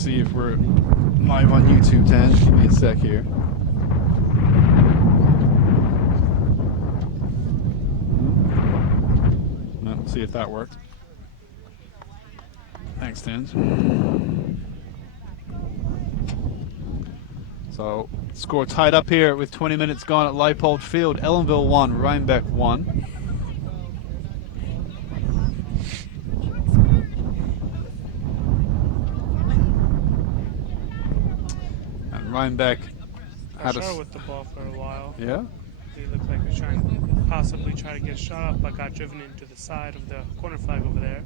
see if we're live on YouTube, Tan. Give me a sec here. No, see if that worked. Thanks, Tan. So, score tied up here with 20 minutes gone at Leipold Field. Ellenville 1, Rhinebeck 1. And Rhinebeck had a shot with the ball for a while. Yeah. He looked like he was trying to possibly try to get shot up, but got driven into the side of the corner flag over there.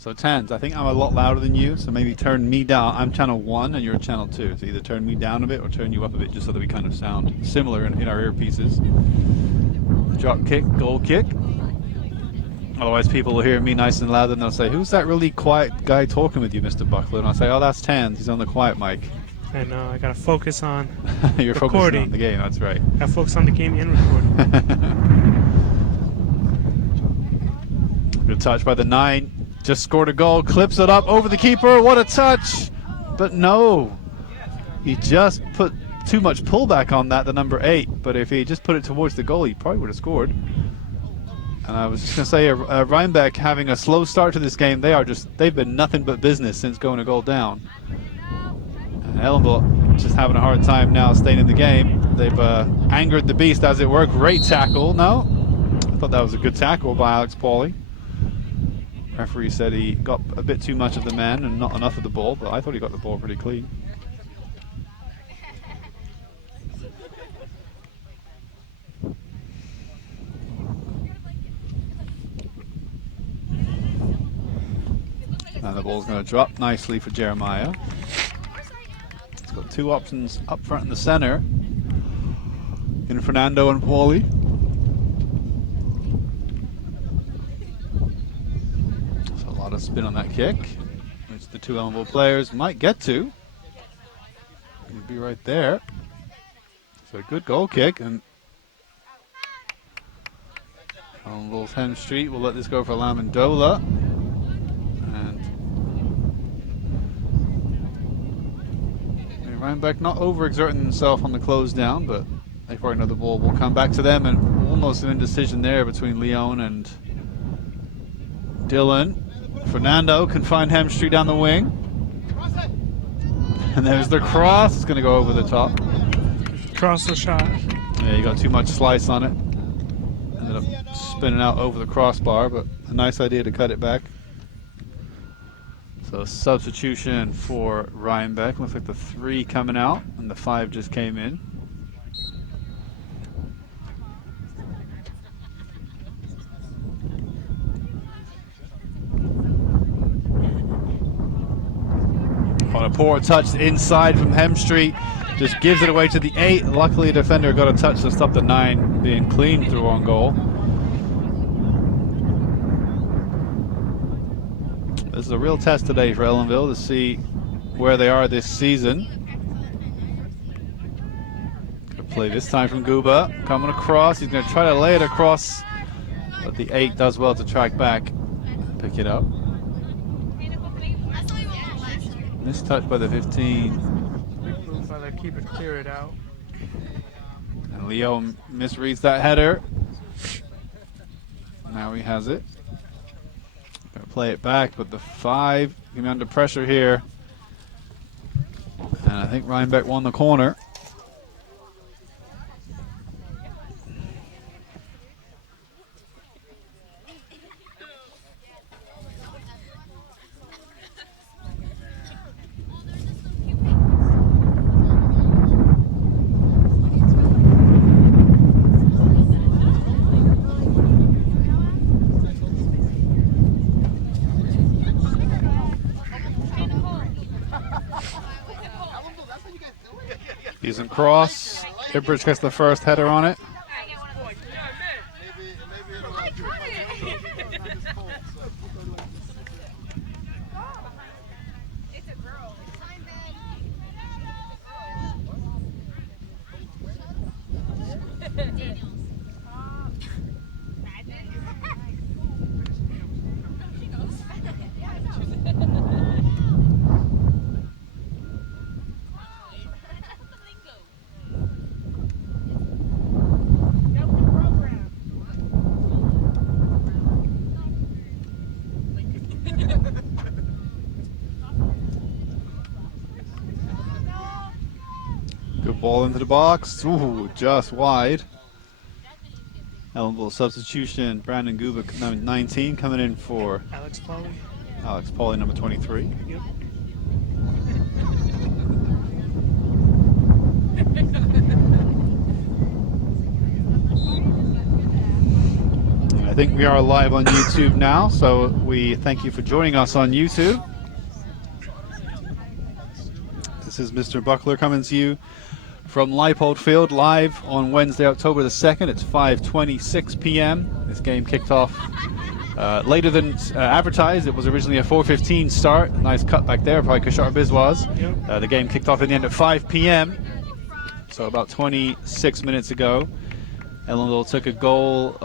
So Tans, I think I'm a lot louder than you, so maybe turn me down. I'm channel 1 and you're channel 2. So either turn me down a bit or turn you up a bit, just so that we kind of sound similar in our earpieces. Drop kick, goal kick. Otherwise people will hear me nice and loud and they'll say, who's that really quiet guy talking with you, Mr. Buckler? And I'll say, oh, that's Tans. He's on the quiet mic. I know, I gotta focus on You're recording. focusing on the game, that's right. Gotta focus on the game and recording. Good touch by the 9. Just scored a goal, clips it up over the keeper. What a touch! But no, he just put too much pullback on that, the number 8. But if he just put it towards the goal, he probably would have scored. And I was just going to say, Rhinebeck having a slow start to this game. They've been nothing but business since going a goal down. And Ellenville just having a hard time now staying in the game. They've angered the beast, as it were. Great tackle. No, I thought that was a good tackle by Alex Pauly. Referee said he got a bit too much of the man and not enough of the ball, but I thought he got the ball pretty clean. And the ball's going to drop nicely for Jeremiah. He's got two options up front in the center in Fernando and Pauly. So a lot of spin on that kick, which the two Ellenville players might get to. He'd be right there. So a good goal kick, and Ellenville's Hem Street will let this go for Lamandola. Rhinebeck not overexerting himself on the close down, but they probably know the ball will come back to them, and almost an indecision there between Leon and Dylan. Fernando can find Hem Street down the wing. And there's the cross. It's going to go over the top. Cross the shot. Yeah, you got too much slice on it. Ended up spinning out over the crossbar, but a nice idea to cut it back. So substitution for Rhinebeck. Looks like the 3 coming out and the 5 just came in. On a poor touch inside from Hem Street. Just gives it away to the 8. Luckily, a defender got a touch to stop the 9 being clean through on goal. This is a real test today for Ellenville to see where they are this season. Gonna play this time from Guba. Coming across. He's going to try to lay it across, but the 8 does well to track back and pick it up. This touch by the 15. Big move by the keeper to clear it out. And Leo misreads that header. Now he has it. Gonna play it back, but the 5 came under pressure here. And I think Rhinebeck won the corner. Decent cross. Ibridge gets the first header on it. Good ball into the box. Ooh, just wide. Ellenville substitution. Brandon Guba, number 19, coming in for Alex Polly. Alex Pauly, number 23. Yep. I think we are live on YouTube now, so we thank you for joining us on YouTube. This is Mr. Buckler coming to you from Leipold Field, live on Wednesday, October the 2nd. It's 5:26 p.m. This game kicked off later than advertised. It was originally a 4:15 start. Nice cut back there by Kishar Biswas. Yep. The game kicked off in the end at 5 p.m. So about 26 minutes ago. Ellenville took a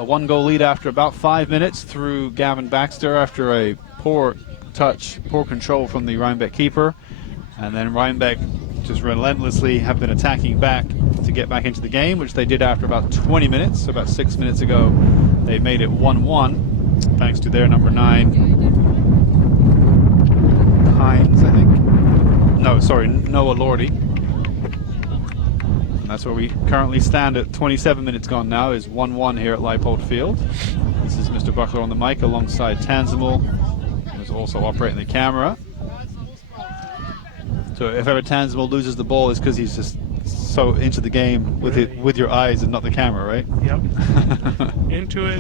one-goal lead after about 5 minutes through Gavin Baxter after a poor touch, poor control from the Rhinebeck keeper. And then Rhinebeck just relentlessly have been attacking back to get back into the game, which they did after about 20 minutes. So about 6 minutes ago, they made it 1-1, thanks to their number 9, Hines, I think. No, sorry, Noah Lordy. And that's where we currently stand at 27 minutes gone now, is 1-1 here at Leipold Field. This is Mr. Buckler on the mic alongside Tanzimal, who's also operating the camera. So if ever Tanzimal loses the ball, it's because he's just so into the game with Really? with your eyes and not the camera, right? Yep. Into it.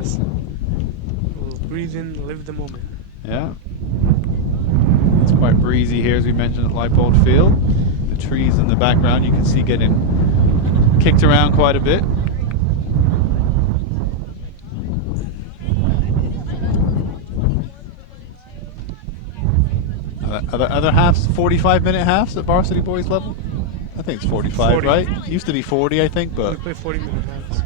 Just breathe in, live the moment. Yeah. It's quite breezy here, as we mentioned, at Leipold Field. The trees in the background you can see getting kicked around quite a bit. Other halves, 45-minute halves at varsity boys level? I think it's 45, 40. right? It used to be 40, I think, but We play 40-minute halves.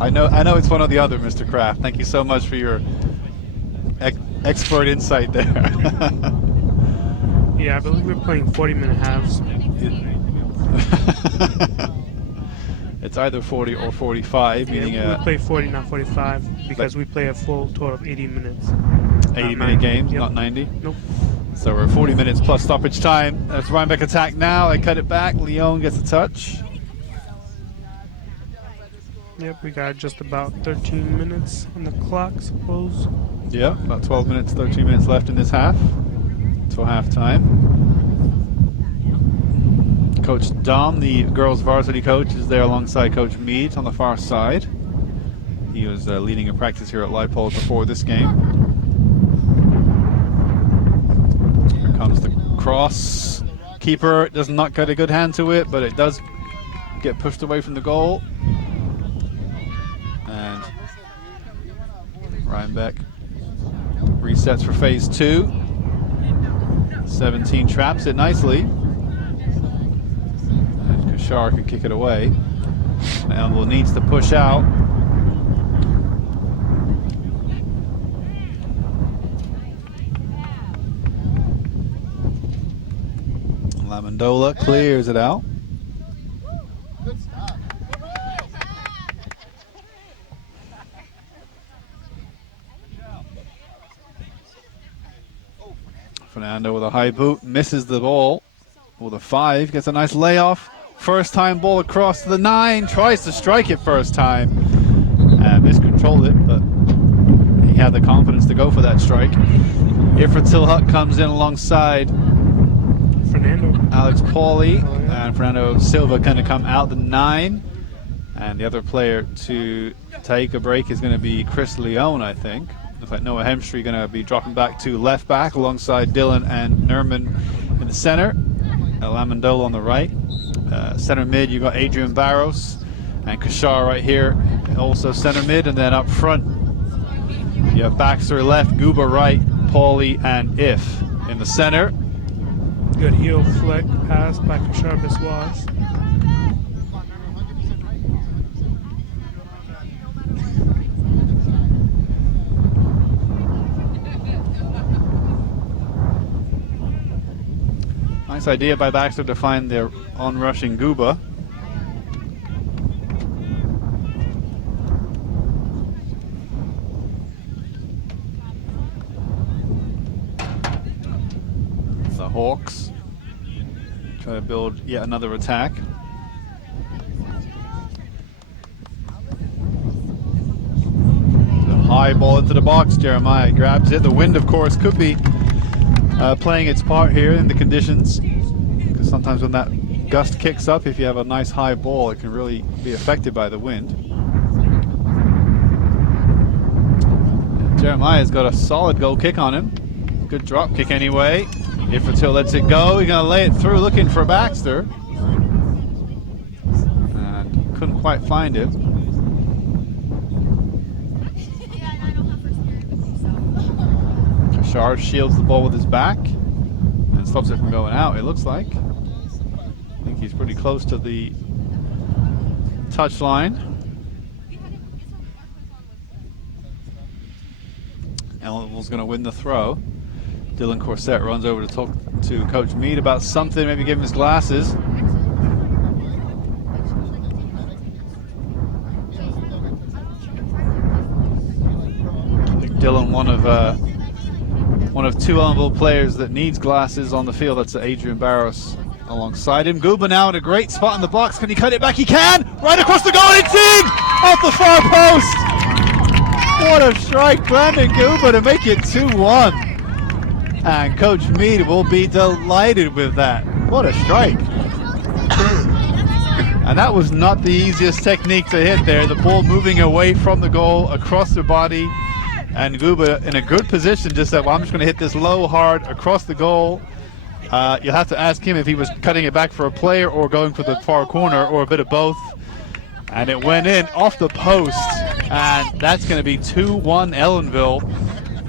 I know it's one or the other, Mr. Kraft. Thank you so much for your expert insight there. Yeah, I believe we're playing 40-minute halves. It's either 40 or 45, meaning Yeah, we play 40, not 45, because we play a full total of 80 minutes. 80-minute games, Yep. not 90. Nope. So we're 40 minutes plus stoppage time. That's Rhinebeck attack now. They cut it back. Leon gets a touch. Yep, we got just about 13 minutes on the clock, suppose. Yeah, about 12 minutes, 13 minutes left in this half till halftime. Coach Dom, the girls varsity coach, is there alongside Coach Mead on the far side. He was leading a practice here at Leipold before this game. Here comes the cross. Keeper does not get a good hand to it, but it does get pushed away from the goal. And Rhinebeck resets for phase 2. 17 traps it nicely. And Kashar can kick it away. And Ellenville needs to push out. Lamondola clears it out. Fernando with a high boot, misses the ball. With a 5, gets a nice layoff. First time ball across to the 9, tries to strike it first time. And miscontrolled it, but he had the confidence to go for that strike. Ifra Tilhut comes in alongside Fernando. Alex Pauly, and Fernando Silva going to come out the 9. And the other player to take a break is going to be Chris Leone, I think. Looks like Noah Hemstree going to be dropping back to left back alongside Dylan and Nerman in the center. Lamondola on the right. Center mid, you got Adrian Barros and Kashar right here, also center mid. And then up front, you have Baxter left, Guba right, Pauly and If in the center. Good heel flick pass by Kashar Biswas. Nice idea by Baxter to find their on-rushing Guba. Hawks try to build yet another attack. The high ball into the box. Jeremiah grabs it. The wind, of course, could be playing its part here in the conditions, because sometimes when that gust kicks up, if you have a nice high ball, it can really be affected by the wind. And Jeremiah's got a solid goal kick on him. Good drop kick anyway. If Fatil lets it go, he's going to lay it through, looking for Baxter. And couldn't quite find it. Kashar shields the ball with his back and stops it from going out, it looks like. I think he's pretty close to the touch line. Ellenville's going to win the throw. Dylan Corset runs over to talk to Coach Mead about something, maybe give him his glasses. I think Dylan, one of two Ellenville players that needs glasses on the field. That's Adrian Barros alongside him. Guba now in a great spot in the box. Can he cut it back? He can! Right across the goal, it's in! Off the far post! What a strike, Brandon Guba, to make it 2-1. And Coach Mead will be delighted with that. What a strike. And that was not the easiest technique to hit there. The ball moving away from the goal, across the body. And Guba in a good position, just said, well, I'm just going to hit this low, hard, across the goal. You'll have to ask him if he was cutting it back for a player or going for the far corner or a bit of both. And it went in off the post. And that's going to be 2-1 Ellenville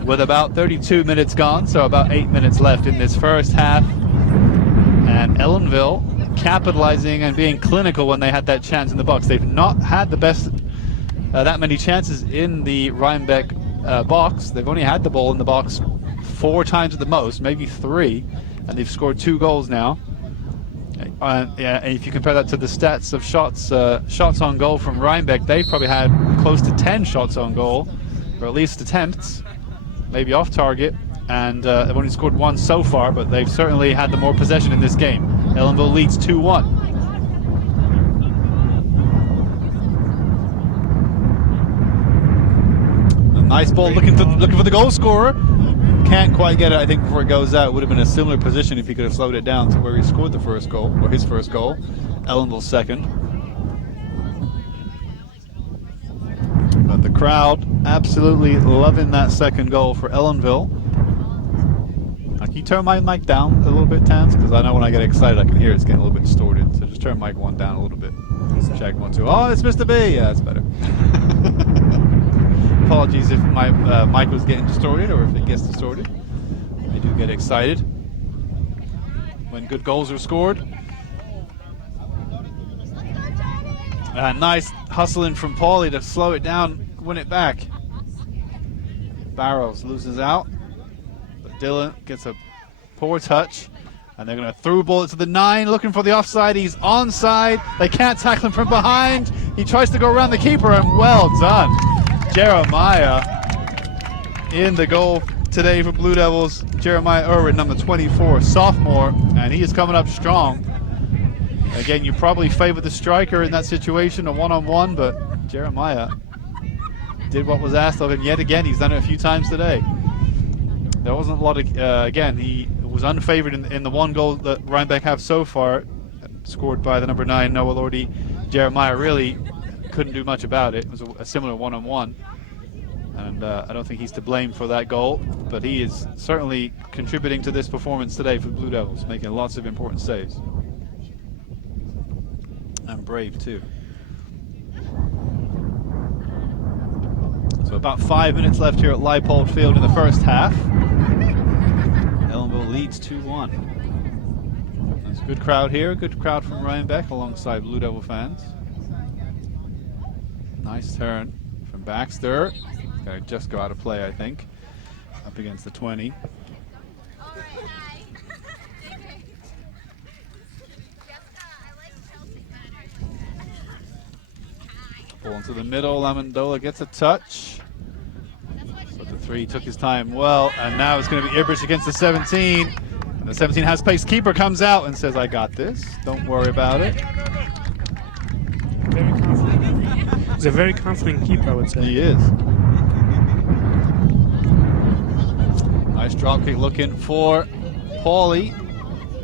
with about 32 minutes gone, so about 8 minutes left in this first half. And Ellenville capitalizing and being clinical when they had that chance in the box. They've not had the best, that many chances in the Rhinebeck box. They've only had the ball in the box 4 times at the most, maybe 3, and they've scored 2 goals now. Yeah, and if you compare that to the stats of shots on goal from Rhinebeck, they've probably had close to 10 shots on goal, or at least attempts, maybe off target, and they've only scored 1 so far, but they've certainly had the more possession in this game. Ellenville leads 2-1. A nice ball looking for the goal scorer. Can't quite get it, I think, before it goes out. Would have been a similar position if he could have slowed it down to where he scored the first goal, or his first goal. Ellenville's second. But the crowd absolutely loving that second goal for Ellenville. Can you turn my mic down a little bit, Tans? Because I know when I get excited I can hear it's getting a little bit distorted. So just turn mic 1 down a little bit. Check 1, 2. Oh, it's Mr. B! Yeah, that's better. Apologies if my mic was getting distorted or if it gets distorted. I do get excited when good goals are scored. Nice hustling from Paulie to slow it down, win it back. Barrows loses out, but Dylan gets a poor touch, and they're going to through ball it to the 9, looking for the offside. He's onside. They can't tackle him from behind. He tries to go around the keeper, and well done. Jeremiah in the goal today for Blue Devils. Jeremiah Irwin, number 24, sophomore, and he is coming up strong. Again, you probably favor the striker in that situation, a one-on-one, but Jeremiah did what was asked of him yet again. He's done it a few times today. There wasn't a lot of, again, he was unfavored in the 1 goal that Rhinebeck have so far, scored by the number 9, Noah Lordy. Jeremiah really couldn't do much about it. It was a similar one-on-one, and I don't think he's to blame for that goal, but he is certainly contributing to this performance today for the Blue Devils, making lots of important saves. And brave too. So about 5 minutes left here at Leipold Field in the first half. Ellenville leads 2-1. There's a good crowd here, a good crowd from Rhinebeck alongside Blue Devil fans. Nice turn from Baxter. He's going to just go out of play, I think. Up against the 20. Ball into the middle. Amendola gets a touch. But the 3 took his time well. And now it's going to be Ibrich against the 17. And the 17 has pace. Keeper comes out and says, I got this. Don't worry about it. Very confident. He's a very confident keeper, I would say. He is. Nice drop kick looking for Paulie.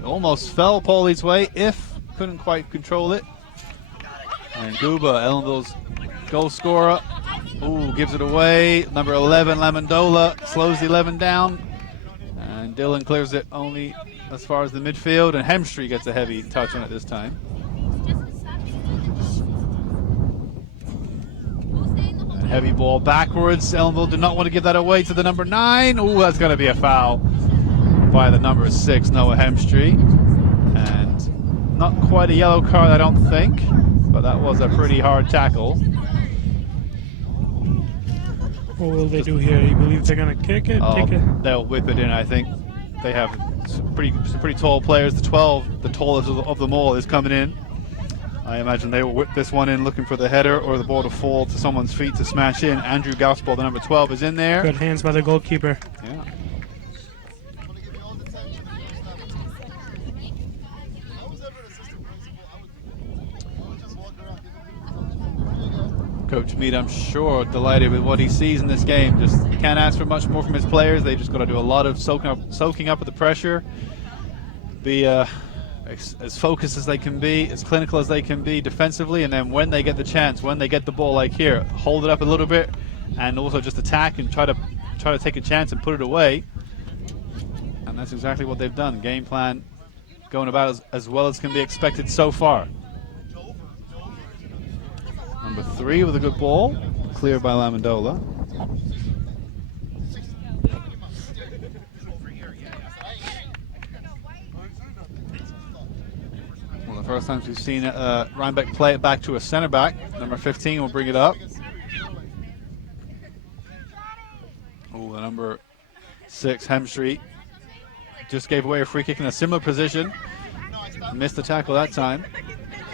Almost fell Paulie's way. If couldn't quite control it. And Guba, Ellenville's goal scorer. Ooh, gives it away. Number 11, Lamandola, slows the 11 down. And Dylan clears it only as far as the midfield. And Hemstree gets a heavy touch on it this time. And heavy ball backwards. Ellenville did not want to give that away to the number 9. Ooh, that's going to be a foul by the number 6, Noah Hemstree. And not quite a yellow card, I don't think. But that was a pretty hard tackle. What will they do here? You believe they're going to kick it? Take it? They'll whip it in, I think. They have some pretty tall players. The 12, the tallest of them all, is coming in. I imagine they will whip this one in looking for the header or the ball to fall to someone's feet to smash in. Andrew Gausball, the number 12, is in there. Good hands by the goalkeeper. Yeah. Coach Mead, I'm sure, delighted with what he sees in this game. Just can't ask for much more from his players. They just got to do a lot of soaking up with the pressure, be as focused as they can be, as clinical as they can be defensively, and then when they get the chance, when they get the ball like here, hold it up a little bit, and also just attack and try to take a chance and put it away. And that's exactly what they've done. Game plan going about as well as can be expected so far. Number 3 with a good ball, cleared by Lamandola. Well, the first time we've seen Rhinebeck play it back to a center back. Number 15 will bring it up. Oh, the number 6, Hemstree, just gave away a free kick in a similar position. Missed the tackle that time.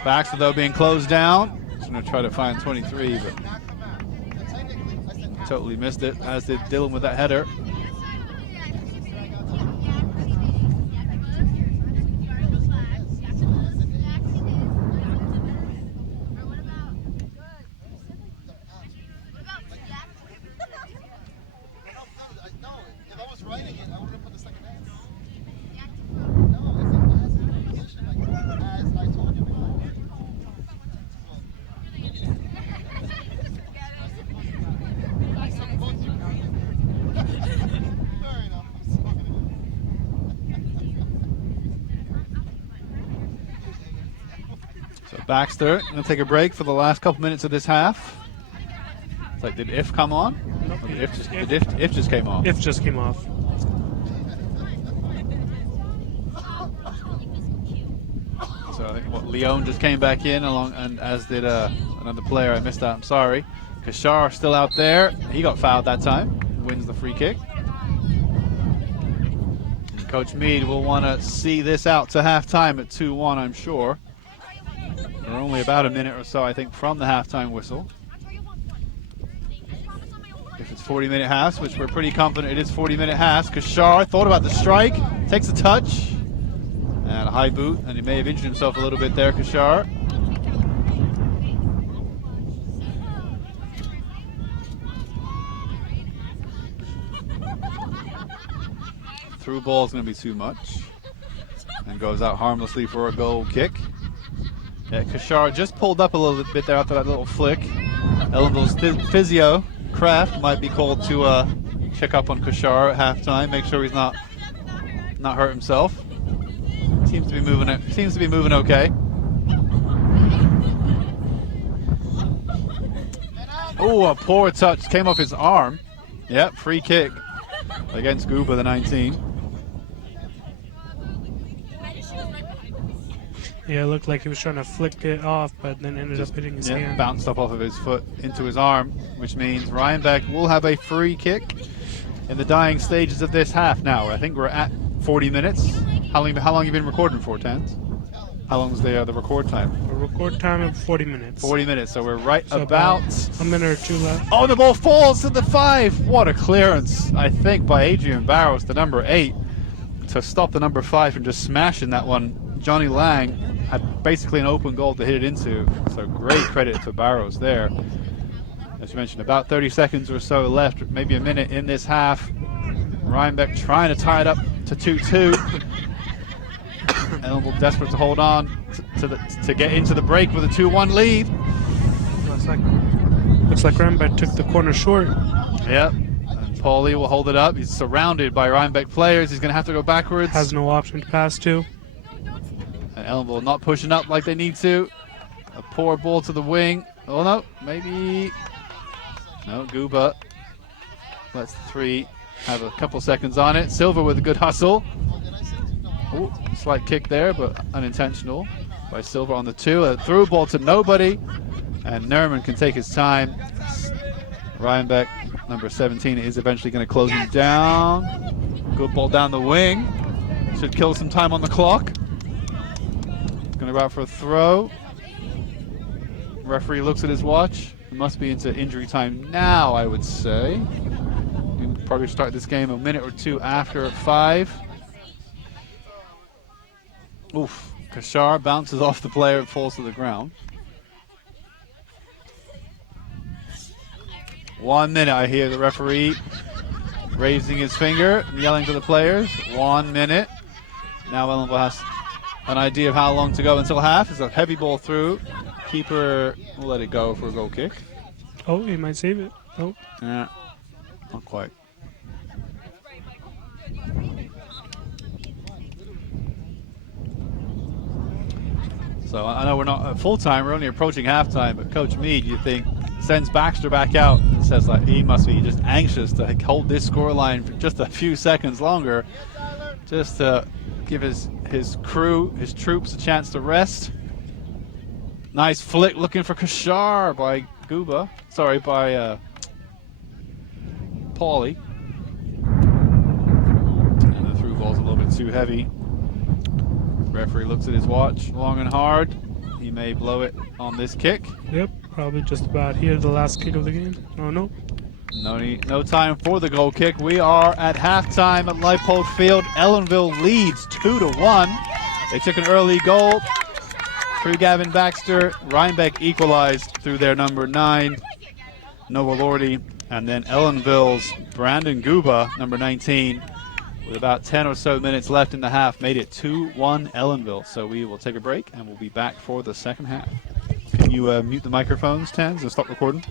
Baxter, though, being closed down. Going to try to find 23, but totally missed it, as did Dylan with that header. Baxter going to take a break for the last couple minutes of this half. It's like, did If come on? Nope. If just came off. If just came off. So I think Leon just came back in along, and as did another player. I missed that. I'm sorry. Kashar still out there. He got fouled that time. Wins the free kick. And Coach Mead will want to see this out to halftime at 2-1, I'm sure. We're only about a minute or so, I think, from the halftime whistle. If it's 40-minute halves, which we're pretty confident it is 40-minute halves. Kashar thought about the strike, takes a touch, and a high boot, and he may have injured himself a little bit there, Kashar. Through ball is going to be too much, and goes out harmlessly for a goal kick. Yeah, Kashar just pulled up a little bit there after that little flick. Ellenville's physio, Kraft, might be called to check up on Kashar at halftime, make sure he's not hurt himself. Seems to be moving okay. Oh, a poor touch came off his arm. Yep, free kick against Guba, the 19. Yeah, it looked like he was trying to flick it off, but then ended up hitting his hand. Bounced up off of his foot into his arm, which means Rhinebeck will have a free kick in the dying stages of this half now. I think we're at 40 minutes. How long have you been recording for, Tans? How long is the record time? A record time of 40 minutes. 40 minutes, so we're right about a minute or two left. Oh, the ball falls to the 5. What a clearance, I think, by Adrian Barrows, the number 8. to stop the number 5 from just smashing that one. Johnny Lang had basically an open goal to hit it into, so great credit to Barrows there. As you mentioned, about 30 seconds or so left, maybe a minute in this half. Rhinebeck trying to tie it up to 2-2. Ellenville desperate to hold on to get into the break with a 2-1 lead. Looks like Rhinebeck took the corner short. Yep. And Paulie will hold it up. He's surrounded by Rhinebeck players. He's going to have to go backwards. Has no option to pass to. And Ellenville not pushing up like they need to. A poor ball to the wing. Oh no, maybe. No, Guba lets the 3 have a couple seconds on it. Silver with a good hustle. Ooh, slight kick there, but unintentional by Silver on the 2. A through ball to nobody. And Nerman can take his time. Rhinebeck, number 17, is eventually going to close him down. Good ball down the wing. Should kill some time on the clock. Going to go out for a throw. Referee looks at his watch. It must be into injury time now, I would say. We'll probably start this game a minute or 2 after 5. Oof. Kashar bounces off the player and falls to the ground. 1 minute, I hear the referee raising his finger and yelling to the players. 1 minute. Now Ellenville has an idea of how long to go until half. It's a heavy ball through. Keeper will let it go for a goal kick. Oh, he might save it. Oh. Yeah, not quite. So I know we're not at full time, we're only approaching halftime, but Coach Meade, you think, sends Baxter back out and says like he must be just anxious to hold this scoreline for just a few seconds longer, just to give his crew, his troops a chance to rest. Nice flick looking for Kashar by Guba. Sorry, by Paulie. And the through ball's a little bit too heavy. Referee looks at his watch long and hard. He may blow it on this kick. Yep, probably just about here, the last kick of the game. Oh, no. No time for the goal kick. We are at halftime at Leipold Field. Ellenville leads 2-1. They took an early goal through Gavin Baxter. Rhinebeck equalized through their number 9, Noah Lordy. And then Ellenville's Brandon Guba, number 19, with about 10 or so minutes left in the half, made it 2-1 Ellenville. So we will take a break and we'll be back for the second half. Can you mute the microphones, Tans, and stop recording?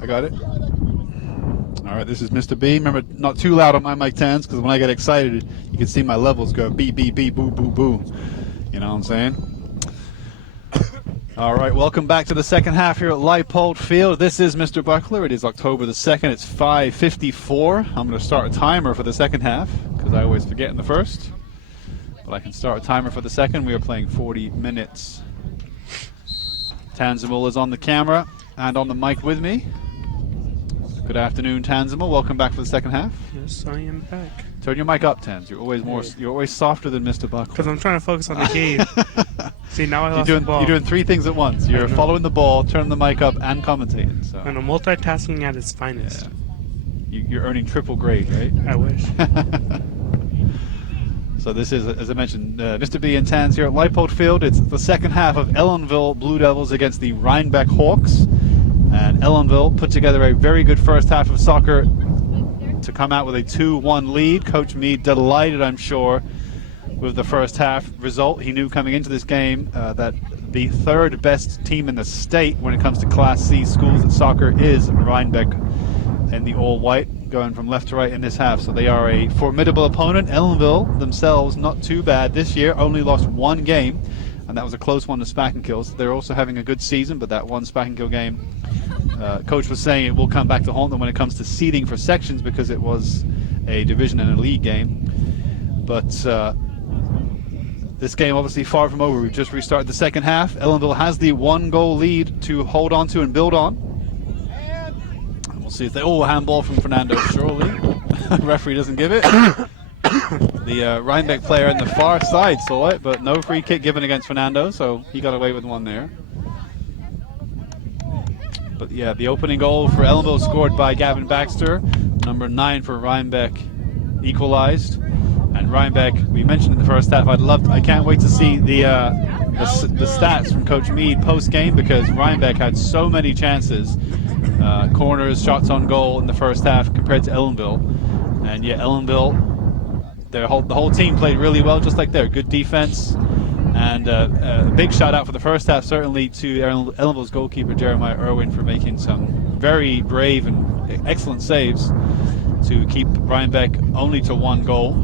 I got it. All right, this is Mr. B. Remember, not too loud on my mic 10s, because when I get excited, you can see my levels go beep, beep, beep, boo, boo, boo. You know what I'm saying? All right, welcome back to the second half here at Leipold Field. This is Mr. Buckler. It is October the 2nd. It's 5:54. I'm going to start a timer for the second half, because I always forget in the first. But I can start a timer for the second. We are playing 40 minutes. Tanzimul is on the camera and on the mic with me. Good afternoon, Tanzimul. Welcome back for the second half. Yes, I am back. Turn your mic up, Tanz. You're always softer than Mr. Buckler. Because I'm trying to focus on the game. See, now I lost the ball. You're doing three things at once. You're following the ball, turning the mic up, and commentating. So. And I'm multitasking at its finest. Yeah. You're earning triple grade, right? I wish. So this is, as I mentioned, Mr. B and Tanz here at Leipold Field. It's the second half of Ellenville Blue Devils against the Rhinebeck Hawks. And Ellenville put together a very good first half of soccer to come out with a 2-1 lead. Coach Mead delighted, I'm sure, with the first half result. He knew coming into this game that the third best team in the state when it comes to Class C schools at soccer is Rhinebeck in the all-white, going from left to right in this half. So they are a formidable opponent. Ellenville themselves not too bad this year, only lost one game, and that was a close one to Spack and Kills. They're also having a good season, but that one Spack and Kill game, Coach was saying it will come back to haunt them when it comes to seeding for sections, because it was a division and a league game. But this game obviously far from over. We've just restarted the second half. Ellenville has the 1-goal lead to hold on to and build on. And we'll see if they... Oh, handball from Fernando, surely. Referee doesn't give it. The Rhinebeck player in the far side saw it, but no free kick given against Fernando, so he got away with one there. But yeah, the opening goal for Ellenville scored by Gavin Baxter. Number 9 for Rhinebeck equalized. And Rhinebeck, we mentioned in the first half, I can't wait to see the stats from Coach Mead post-game, because Rhinebeck had so many chances, corners, shots on goal in the first half compared to Ellenville. And yeah, Ellenville, the whole team played really well, just like there. Good defense. And a big shout out for the first half, certainly, to Ellenville's goalkeeper, Jeremiah Irwin, for making some very brave and excellent saves to keep Rhinebeck only to 1 goal.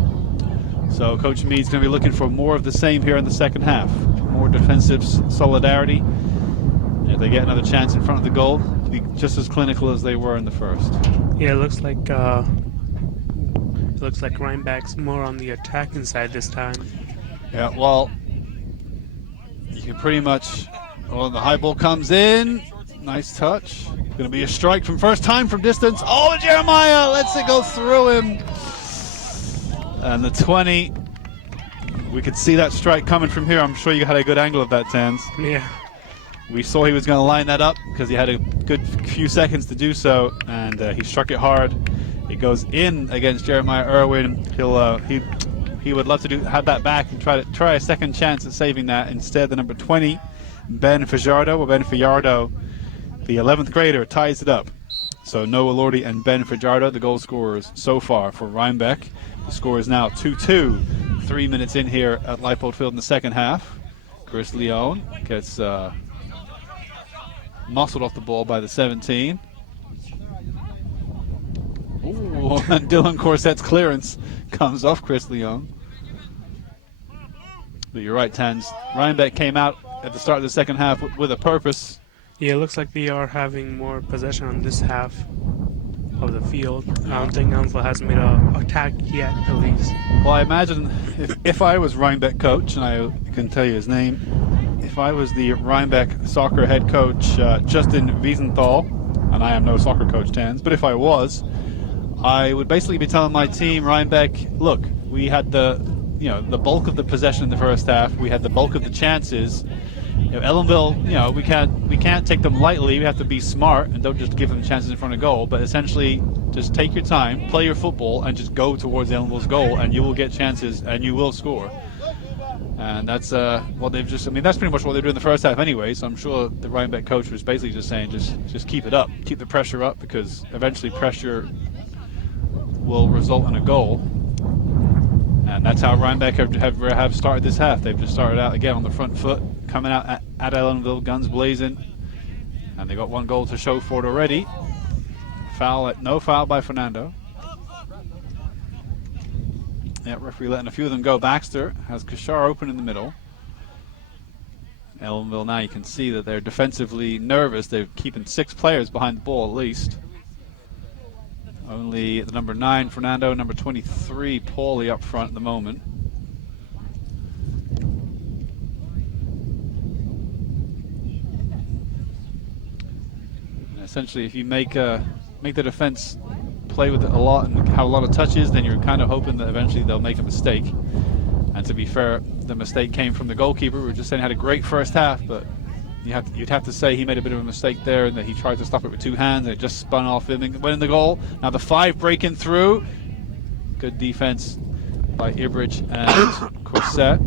So Coach Mead's going to be looking for more of the same here in the second half. More defensive solidarity. And if they get another chance in front of the goal, it'll be just as clinical as they were in the first. Yeah, it looks like Rhinebeck's more on the attacking side this time. Yeah, well, you can pretty much... Well, the high ball comes in. Nice touch. Going to be a strike from first time from distance. Oh, Jeremiah lets it go through him. And the 20. We could see that strike coming from here. I'm sure you had a good angle of that, Tanz. Yeah. We saw he was going to line that up because he had a good few seconds to do so, and he struck it hard. It goes in against Jeremiah Irwin. He would love to have that back and try a second chance at saving that. Instead, the number 20, Ben Fajardo, the 11th grader, ties it up. So Noah Lordy and Ben Fajardo, the goal scorers so far for Rhinebeck. The score is now 2-2. 3 minutes in here at Leipold Field in the second half. Chris Leone gets muscled off the ball by the 17. Ooh, and Dylan Corset's clearance comes off Chris Leone. But you're right, Tanz. Rhinebeck came out at the start of the second half with a purpose. Yeah, it looks like they are having more possession on this half of the field. I don't think Ellenville has made an attack yet, at least. Well, I imagine if I was Rhinebeck coach, and I can tell you his name, if I was the Rhinebeck soccer head coach, Justin Wiesenthal, and I am no soccer coach, Tanz, but if I was, I would basically be telling my team, Rhinebeck, look, we had the bulk of the possession in the first half. We had the bulk of the chances. Ellenville, we can't take them lightly. We have to be smart and don't just give them chances in front of goal. But essentially, just take your time, play your football, and just go towards Ellenville's goal, and you will get chances and you will score. And that's what they've just. I mean, that's pretty much what they do in the first half anyway. So I'm sure the Rhinebeck coach was basically just saying, just keep it up, keep the pressure up, because eventually pressure will result in a goal. And that's how Rhinebeck have started this half. They've just started out again on the front foot, coming out at Ellenville, guns blazing. And they got 1 goal to show for it already. No foul by Fernando. Yeah, referee letting a few of them go. Baxter has Kashar open in the middle. Ellenville now, you can see that they're defensively nervous. They're keeping 6 players behind the ball at least. Only the number 9, Fernando, number 23, Paulie up front at the moment. And essentially, if you make the defense play with it a lot and have a lot of touches, then you're kind of hoping that eventually they'll make a mistake. And to be fair, the mistake came from the goalkeeper. We were just saying he had a great first half, but you'd have to say he made a bit of a mistake there, and that he tried to stop it with 2 hands and it just spun off him and went in the goal. Now the 5 breaking through. Good defense by Ibrich and Corset.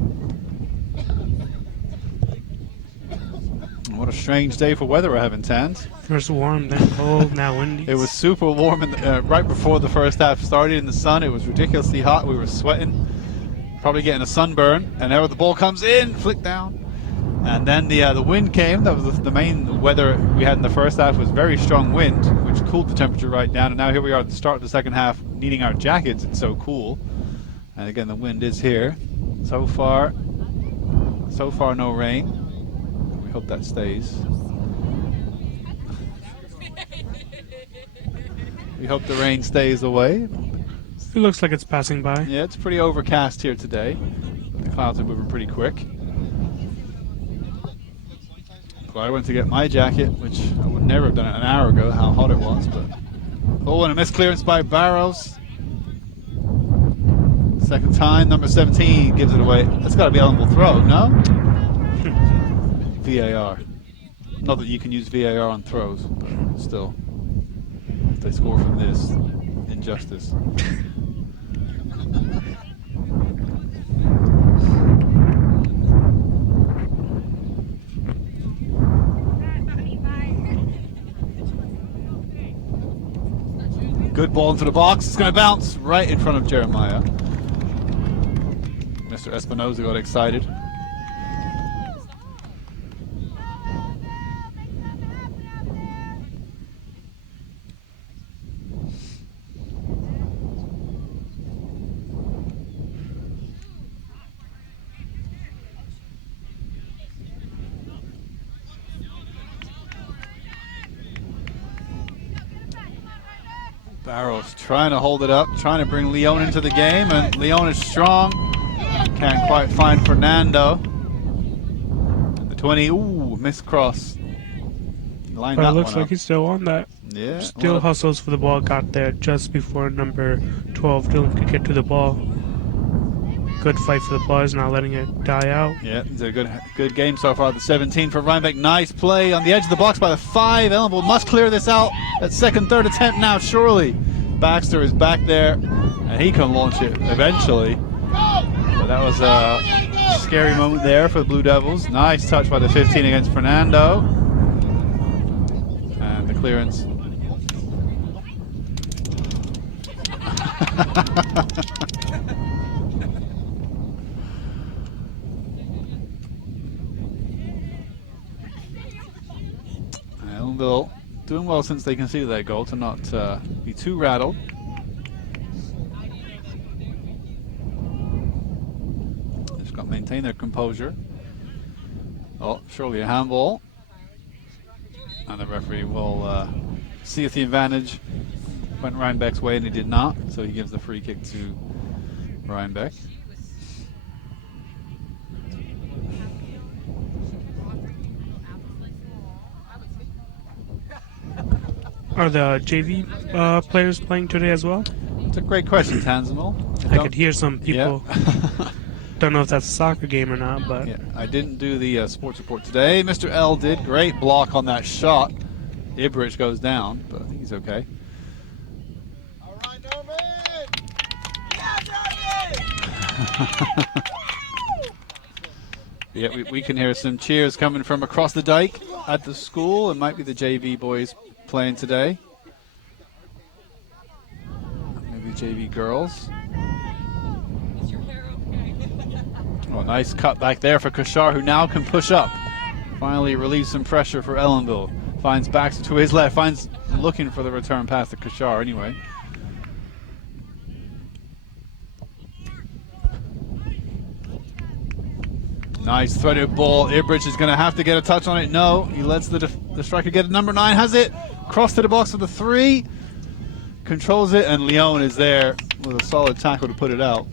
What a strange day for weather we're having, Tans. First warm, then cold, now windy. It was super warm right before the first half started in the sun. It was ridiculously hot. We were sweating, probably getting a sunburn. And there the ball comes in, flick down. And then the wind came. That was the main weather we had in the first half, was very strong wind, which cooled the temperature right down. And now here we are at the start of the second half, needing our jackets. It's so cool. And again, the wind is here. So far no rain. We hope that stays. We hope the rain stays away. It looks like it's passing by. Yeah, it's pretty overcast here today. The clouds are moving pretty quick. Well, I went to get my jacket, which I would never have done it an hour ago, how hot it was. But oh, and a missed clearance by Barrows. Second time, number 17 gives it away. That's got to be Ellenville throw, no? VAR. Not that you can use VAR on throws, but still. If they score from this, injustice. Good ball into the box. It's going to bounce right in front of Jeremiah. Mr. Espinoza got excited. Barrows trying to hold it up, trying to bring Leon into the game, and Leon is strong. Can't quite find Fernando. And the 20, ooh, missed cross. Lined But it that looks one like up. he's still on that. Yeah. Still hustles for the ball, got there just before number 12 Dylan could get to the ball. Good fight for the ball, he's not letting it die out. Yeah, it's a good game so far. The 17 for Rhinebeck. Nice play on the edge of the box by the 5. Ellenville must clear this out. That third attempt now, surely. Baxter is back there, and he can launch it eventually. But that was a scary moment there for the Blue Devils. Nice touch by the 15 against Fernando. And the clearance. Ellenville doing well since they conceded that goal to not be too rattled. Just got to maintain their composure. Oh, surely a handball. And the referee will see if the advantage went Rhinebeck's way, and he did not. So he gives the free kick to Rhinebeck. Are the JV players playing today as well? It's a great question, Tanzimul. I could hear some people. Yeah. Don't know if that's a soccer game or not, but Yeah, I didn't do the sports report today. Mr. L did. Great block on that shot. Ibrich goes down, but I think he's okay. All right, Norman! Yeah, we can hear some cheers coming from across the dike at the school. It might be the JV boys playing today. Maybe JV girls. Is your hair Oh, nice cut back there for Kashar, who now can push up. Finally relieves some pressure for Ellenville. Finds Baxter to his left. Finds looking for the return pass to Kashar anyway. Nice threaded ball. Ibridge is going to have to get a touch on it. No, he lets the striker get it. Number 9 has it. Cross to the box for the 3. Controls it, and Leon is there with a solid tackle to put it out.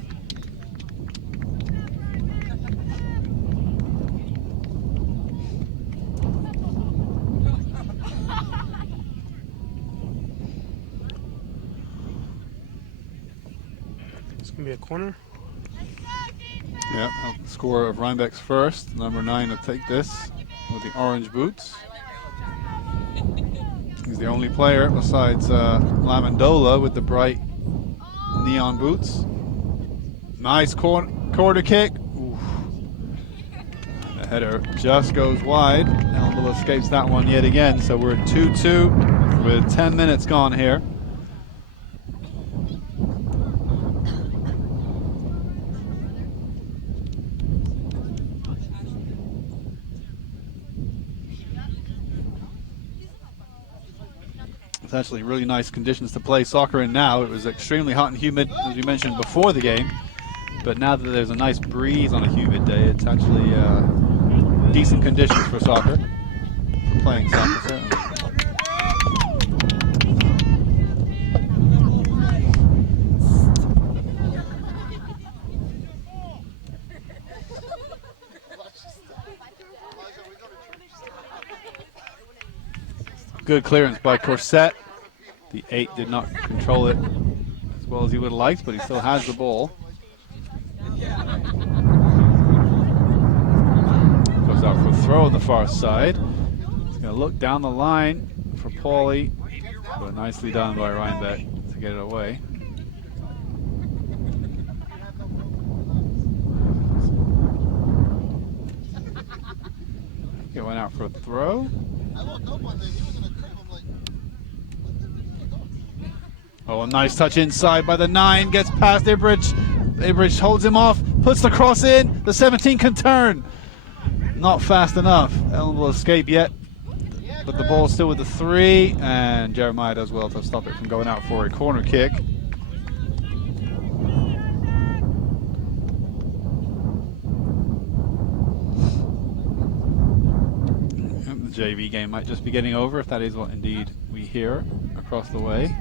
It's going to be a corner. Yep, score of Rhinebeck's first. Number 9 will take this with the orange boots. He's the only player besides Lamandola with the bright neon boots. Nice corner kick. Oof. The header just goes wide. Ellenville escapes that one yet again. So we're 2-2 with 10 minutes gone here. It's actually really nice conditions to play soccer in now. It was extremely hot and humid, as we mentioned before the game. But now that there's a nice breeze on a humid day, it's actually decent conditions for soccer. For playing soccer, certainly. Good clearance by Corset. The 8 did not control it as well as he would have liked, but he still has the ball. Goes out for a throw on the far side. He's going to look down the line for Paulie, but nicely done by Rhinebeck to get it away. It went out for a throw. Oh, a nice touch inside by the 9. Gets past Ibridge. Ibridge holds him off. Puts the cross in. The 17 can turn. Not fast enough. Ellen will escape yet. But the ball's still with the 3. And Jeremiah does well to stop it from going out for a corner kick. The JV game might just be getting over, if that is what indeed we hear across the way.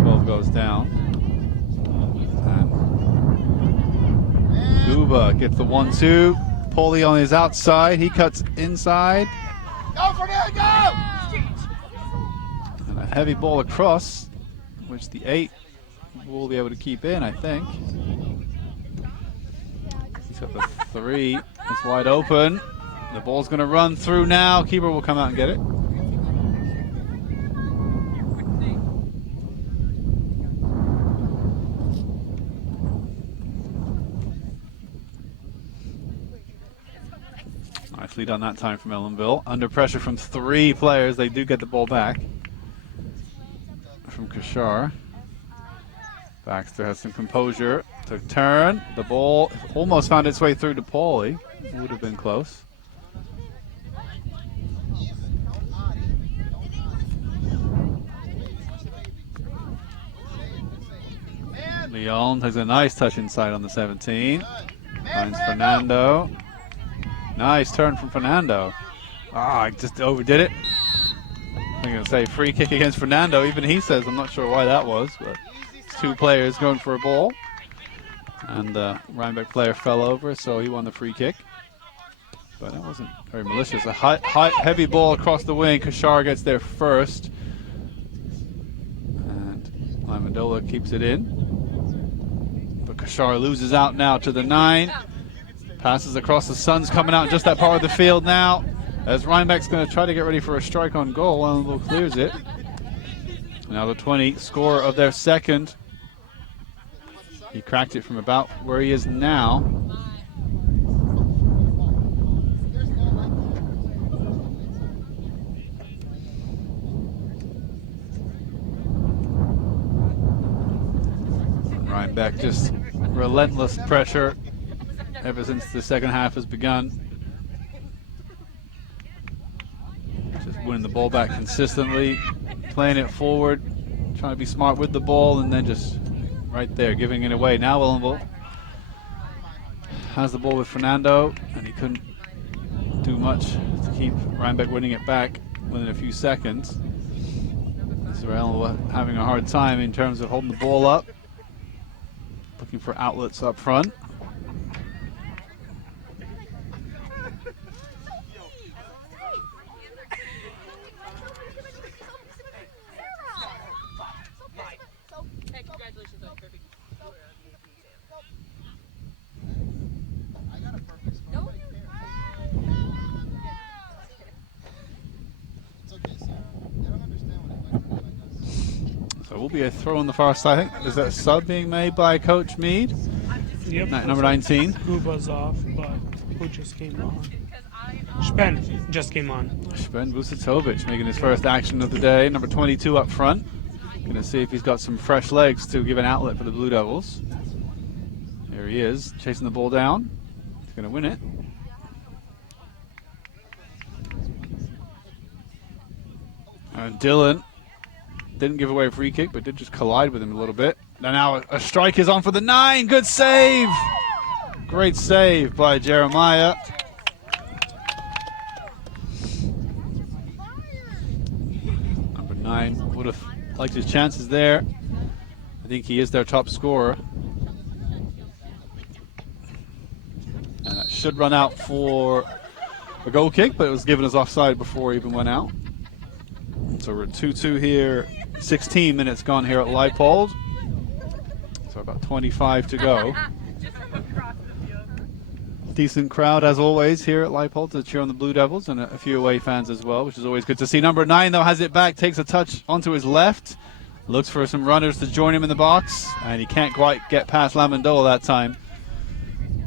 12 goes down. And Uba gets the 1-2. Paulie on his outside. He cuts inside. Go for it, go! And a heavy ball across, which the 8 will be able to keep in, I think. He's got the 3. It's wide open. The ball's going to run through now. Keeper will come out and get it. Nicely done that time from Ellenville. Under pressure from 3 players, they do get the ball back. From Kashar. Baxter has some composure to turn. The ball almost found its way through to Paulie. It would have been close. Leon has a nice touch inside on the 17. Finds Fernando. Nice turn from Fernando. I just overdid it. I'm going to say free kick against Fernando. Even he says, I'm not sure why that was, but it's 2 players going for a ball. And the Rhinebeck player fell over, so he won the free kick. But that wasn't very malicious. A heavy ball across the wing. Kashar gets there first. And Lamandola keeps it in. But Kashar loses out now to the 9. Passes across. The sun's coming out in just that part of the field now. As Rhinebeck's going to try to get ready for a strike on goal. Ellenville clears it. Now the 20, score of their second. He cracked it from about where he is now. Rhinebeck just relentless pressure. ever since the second half has begun. Just winning the ball back consistently, playing it forward, trying to be smart with the ball, and then just right there, giving it away. Now Willenville has the ball with Fernando, and he couldn't do much to keep Rhinebeck winning it back within a few seconds. So Willenville having a hard time in terms of holding the ball up, looking for outlets up front. So it will be a throw on the far side. I think, is that a sub being made by Coach Mead? Yep. Number 19. Huba's off, but who just came on? Spen just came on. Sven Vucetovic making his first action of the day. Number 22 up front. Going to see if he's got some fresh legs to give an outlet for the Blue Devils. Here he is, chasing the ball down. He's going to win it. And Dylan didn't give away a free kick, but did just collide with him a little bit. Now a strike is on for the 9. Good save. Great save by Jeremiah. Number 9 would have liked his chances there. I think he is their top scorer. And that should run out for a goal kick, but it was given as offside before he even went out. So we're at 2-2 here. 16 minutes gone here at Leipold. So about 25 to go. Decent crowd as always here at Leipold to cheer on the Blue Devils, and a few away fans as well, which is always good to see. Number 9 though has it back, takes a touch onto his left, looks for some runners to join him in the box, and he can't quite get past Lamandola that time,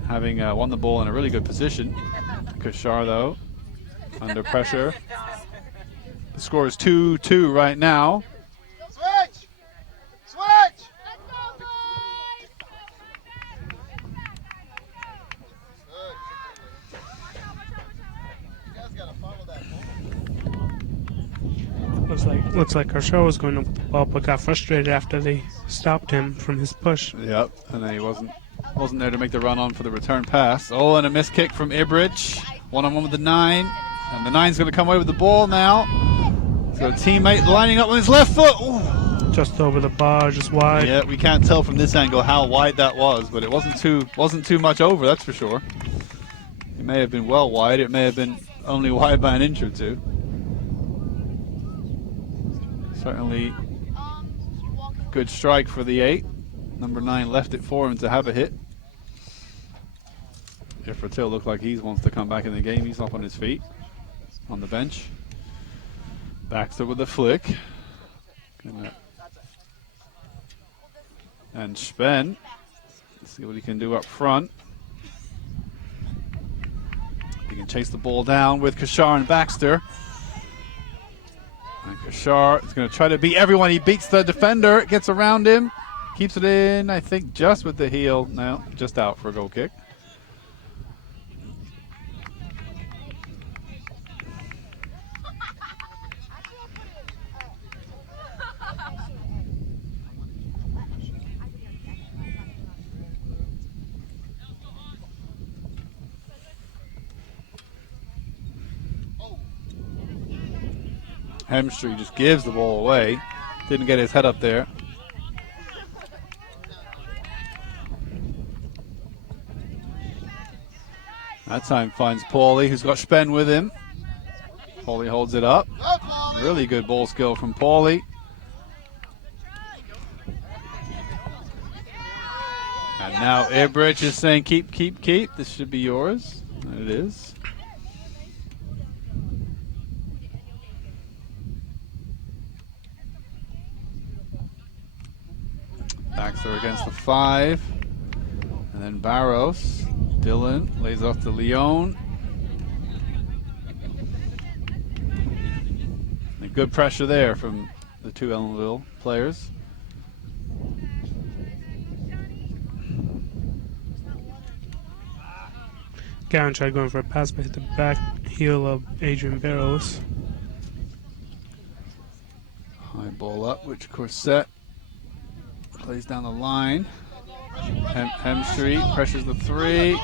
having won the ball in a really good position. Kashar though under pressure. The score is 2-2 right now. Switch! Switch! You guys gotta follow that ball. Looks like our show was going up with the ball, but got frustrated after they stopped him from his push. Yep, and then he wasn't there to make the run on for the return pass. Oh, and a missed kick from Ibrich. One-on-one with the 9, and the 9's going to come away with the ball now. So a teammate lining up on his left foot. Ooh. Just over the bar, just wide. Yeah, we can't tell from this angle how wide that was, but it wasn't too much over, that's for sure. It may have been well wide. It may have been only wide by an inch or two. Certainly good strike for the 8. Number 9 left it for him to have a hit. If Ratil looked like he wants to come back in the game, he's up on his feet on the bench. Baxter with a flick. And Spen. Let's see what he can do up front. He can chase the ball down with Kashar and Baxter. And Kashar is going to try to beat everyone. He beats the defender, gets around him, keeps it in, I think, just with the heel. No, just out for a goal kick. Hemstree just gives the ball away. Didn't get his head up there. That time finds Paulie, who's got Spen with him. Paulie holds it up. Really good ball skill from Paulie. And now Ibrich is saying, keep, keep, keep. This should be yours. And it is. Baxter against the 5. And then Barros. Dylan lays off to Leon. And good pressure there from the 2 Ellenville players. Gavin tried going for a pass, but hit the back heel of Adrian Barrows. High ball up, which Corset plays down the line. Hemstreet pressures the three.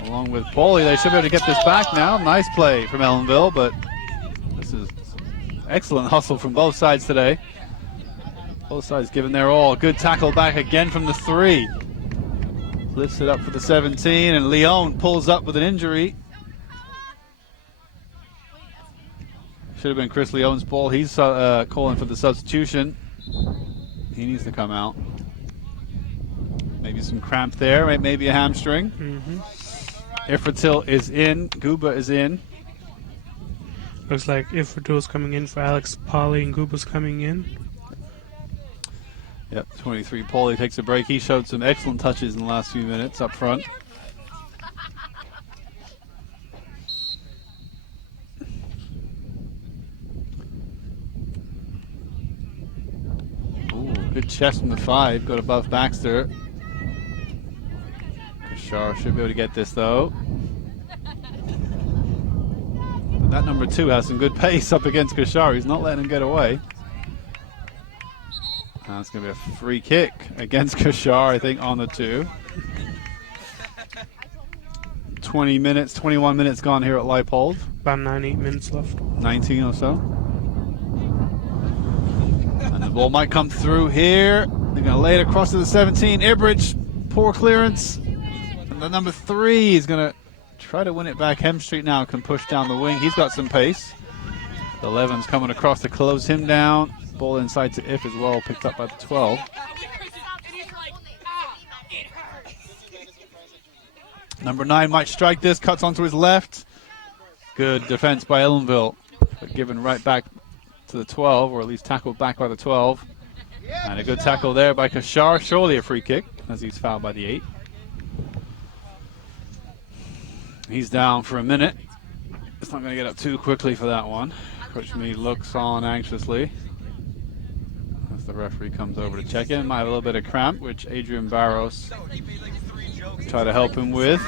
Along with Paulie, they should be able to get this back now. Nice play from Ellenville, but this is excellent hustle from both sides today. Both sides giving their all. Good tackle back again from the three. Lifts it up for the 17, and Leon pulls up with an injury. Should have been Chris Leon's ball. He's calling for the substitution. He needs to come out. Maybe some cramp there, maybe a hamstring. Ifratil is in, Guba is in. Looks like Ifratil's coming in for Alex Polly and Guba's coming in. Yep, 23. Paulie takes a break. He showed some excellent touches in the last few minutes up front. Ooh, good chest from the 5. Got above Baxter. Kashar should be able to get this though. But that number 2 has some good pace up against Kashar. He's not letting him get away. That's going to be a free kick against Kashar, I think, on the 2. 21 minutes gone here at Leipold. About 9-8 minutes left. 19 or so. And the ball might come through here. They're going to lay it across to the 17. Ibridge, poor clearance. And the number 3 is going to try to win it back. Hemstreet now can push down the wing. He's got some pace. The 11's coming across to close him down. Ball inside to If as well, picked up by the 12. Number 9 might strike this, cuts onto his left. Good defense by Ellenville, but given right back to the 12, or at least tackled back by the 12. And a good tackle there by Kashar, surely a free kick, as he's fouled by the 8. He's down for a minute. It's not going to get up too quickly for that one. Coach Mead looks on anxiously as the referee comes over to check in. Might have a little bit of cramp, which Adrian Barros try to help him with.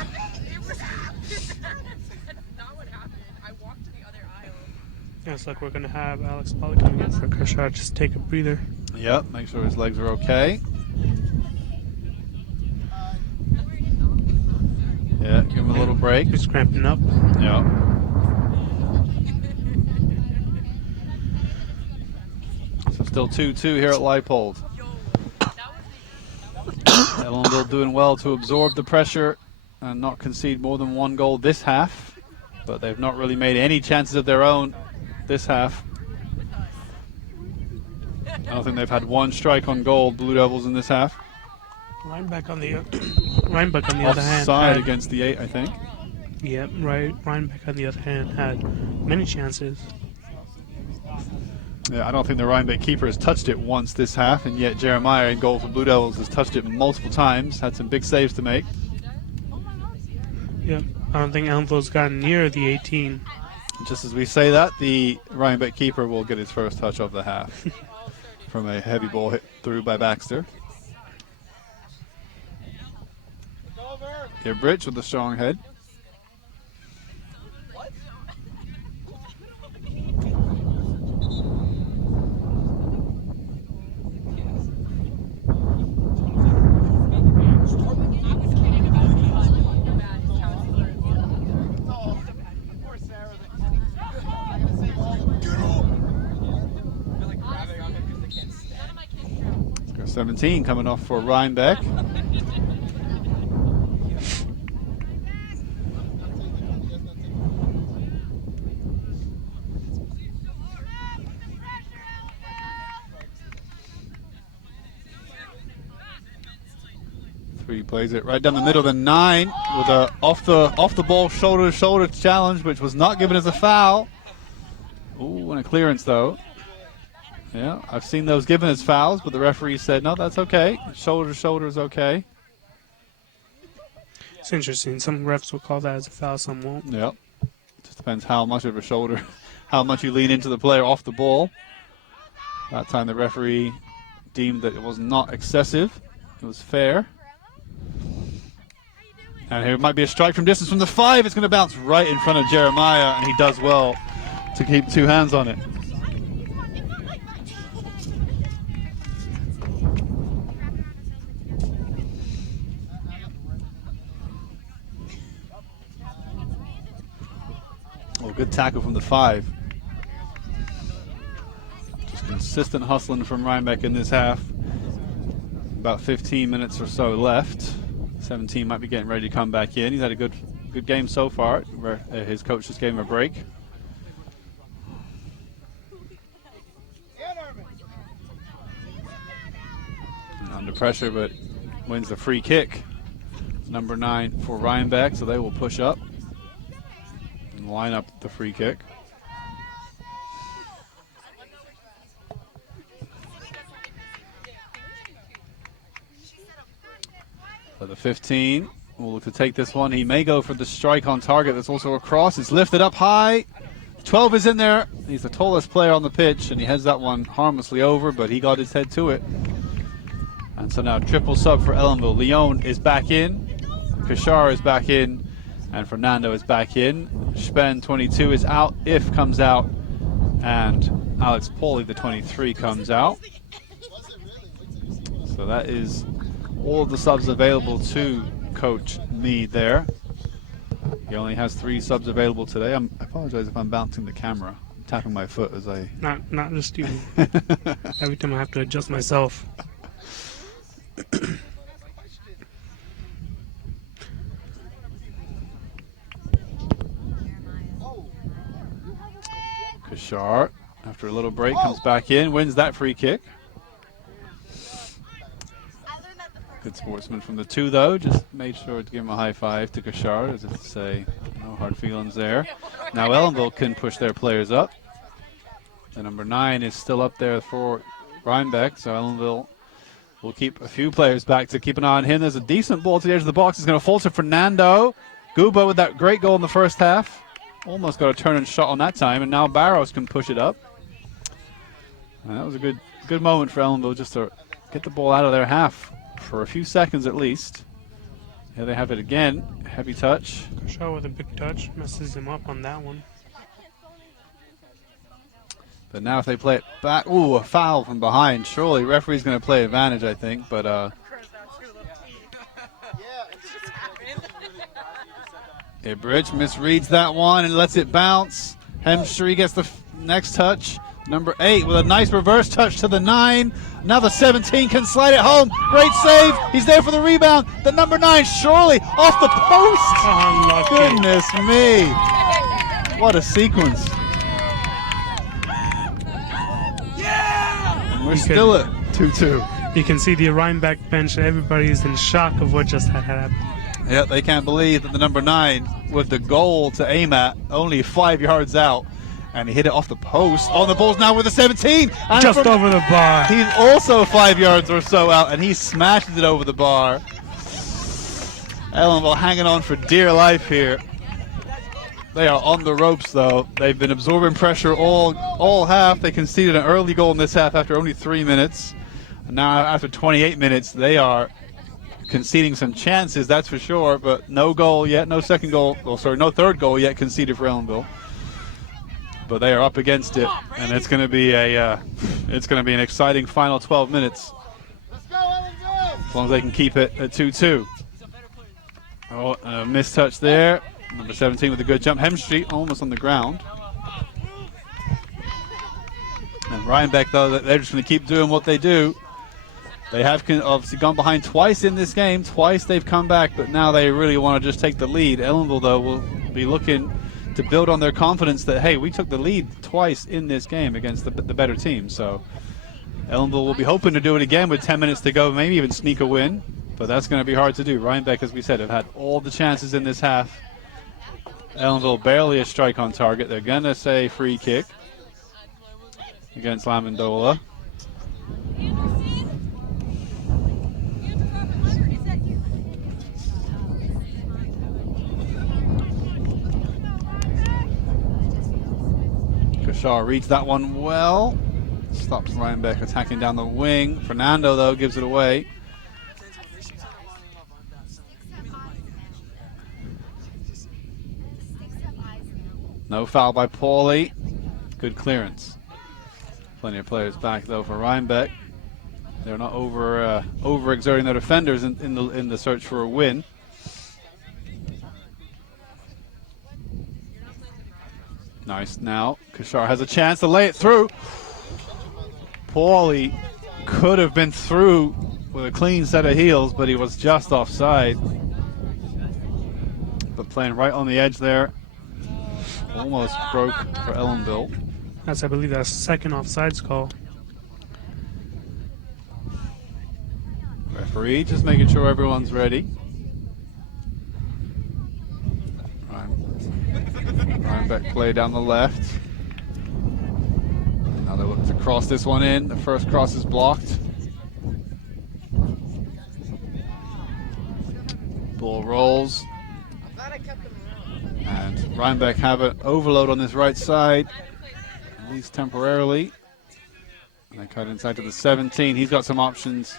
Yeah, it's like we're going to have Alex Polly coming in for Kashar. Just take a breather. Yep, make sure his legs are okay. Yeah, give him a little break. He's cramping up. Yeah. So still 2-2 here at Leipold. Ellenville doing well to absorb the pressure and not concede more than 1 goal this half, but they've not really made any chances of their own this half. I don't think they've had 1 strike on goal, Blue Devils, in this half. Rhinebeck on the other hand. Offside against the 8, I think. Yep, right. Rhinebeck on the other hand had many chances. Yeah, I don't think the Rhinebeck keeper has touched it once this half, and yet Jeremiah in goal for Blue Devils has touched it multiple times, had some big saves to make. Yep, I don't think Elmville's gotten near the 18. Just as we say that, the Rhinebeck keeper will get his first touch of the half from a heavy ball hit through by Baxter. Here, Bridge with a strong head. Let's go 17 coming off for Rhinebeck. Three plays it right down the middle of the 9 with a off the ball shoulder to shoulder challenge, which was not given as a foul. Ooh, and a clearance though. Yeah, I've seen those given as fouls, but the referee said no, that's okay. Shoulder to shoulder is okay. It's interesting. Some refs will call that as a foul, some won't. Yep. Just depends how much of a shoulder, how much you lean into the player off the ball. That time the referee deemed that it was not excessive. It was fair. And here might be a strike from distance from the 5. It's going to bounce right in front of Jeremiah, and he does well to keep 2 hands on it. Oh, good tackle from the 5. Just consistent hustling from Rhinebeck in this half. About 15 minutes or so left. 17 might be getting ready to come back in. He's had a good game so far. His coach just gave him a break. And under pressure, but wins the free kick. Number 9 for Rhinebeck, so they will push up and line up the free kick. So the 15 will look to take this one. He may go for the strike on target. That's also a cross. It's lifted up high. 12 is in there. He's the tallest player on the pitch, and he heads that one harmlessly over, but he got his head to it. And so now triple sub for Ellenville. Leon is back in. Kashar is back in. And Fernando is back in. Spen, 22, is out. If comes out. And Alex Pauly, the 23, comes out. So that is all of the subs available to Coach Mead there. He only has 3 subs available today. I apologize if I'm bouncing the camera. I'm tapping my foot as I... Not just you. Every time I have to adjust myself. Kashar, after a little break, comes back in, wins that free kick. Good sportsman from the 2, though. Just made sure to give him a high five to Kashar, as if to say, no hard feelings there. Now Ellenville can push their players up. The number 9 is still up there for Rhinebeck, so Ellenville will keep a few players back to keep an eye on him. There's a decent ball to the edge of the box. It's going to fall to Fernando. Guba with that great goal in the first half. Almost got a turn and shot on that time, and now Barros can push it up. And that was a good moment for Ellenville just to get the ball out of their half for a few seconds at least. Here they have it again. Heavy touch. Kashar with a big touch. Messes him up on that one. But now if they play it back, ooh, a foul from behind. Surely referee's going to play advantage, I think. But Bridge misreads that one and lets it bounce. Hemstree gets the next touch. Number 8 with a nice reverse touch to the 9. Now the 17 can slide it home. Great save. He's there for the rebound. The number 9, Shorley, off the post. Unlucky. Goodness me. What a sequence. And we're still at 2-2. You can see the Rhinebeck bench. Everybody is in shock of what just had happened. Yeah, they can't believe that the number 9 with the goal to aim at only 5 yards out. And he hit it off the post. On the balls now with the 17. And just over the bar. He's also 5 yards or so out, and he smashes it over the bar. Ellenville hanging on for dear life here. They are on the ropes, though. They've been absorbing pressure all half. They conceded an early goal in this half after only 3 minutes. And now after 28 minutes, they are conceding some chances, that's for sure. But no goal yet, no second goal. Well, sorry, no third goal yet conceded for Ellenville. But they are up against it, and it's going to be an exciting final 12 minutes. Let's go, Ellington! As long as they can keep it at 2-2. Oh, a missed touch there. Number 17 with a good jump. Hemstree almost on the ground. And Rhinebeck, though, they're just going to keep doing what they do. They have obviously gone behind twice in this game. Twice they've come back, but now they really want to just take the lead. Ellenville, though, will be looking to build on their confidence that, hey, we took the lead twice in this game against the better team. So Ellenville will be hoping to do it again with 10 minutes to go, maybe even sneak a win. But that's going to be hard to do. Rhinebeck, as we said, have had all the chances in this half. Ellenville barely a strike on target. They're going to say free kick against Lamandola. Kashar reads that one well. Stops Rhinebeck attacking down the wing. Fernando, though, gives it away. No foul by Paulie. Good clearance. Plenty of players back though for Rhinebeck. They're not overexerting their defenders in the search for a win. Nice now. Kishar has a chance to lay it through. Paulie could have been through with a clean set of heels, but he was just offside. But playing right on the edge there. Almost broke for Ellenville. That's, I believe, that's second offsides call. Referee just making sure everyone's ready. Rhinebeck play down the left. Now they're looking to cross this one in. The first cross is blocked. Ball rolls. And Rhinebeck have an overload on this right side, at least temporarily. And they cut inside to the 17. He's got some options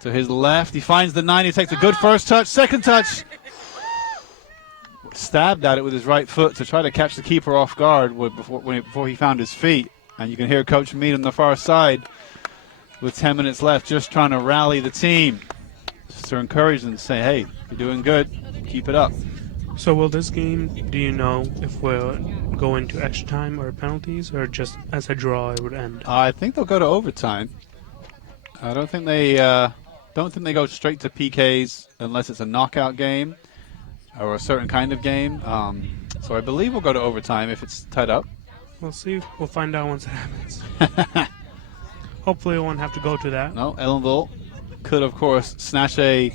to his left. He finds the 9. He takes a good first touch. Second touch. Stabbed at it with his right foot to try to catch the keeper off guard before he found his feet. And you can hear Coach Mead on the far side with 10 minutes left just trying to rally the team. Just to encourage them to say, hey, you're doing good. Keep it up. So will this game, do you know if we'll go into extra time or penalties, or just as a draw it would end? I think they'll go to overtime. I don't think they go straight to PKs unless it's a knockout game or a certain kind of game. So I believe we'll go to overtime if it's tied up. We'll see. We'll find out once it happens. Hopefully we won't have to go to that. No, Ellenville could, of course, snatch a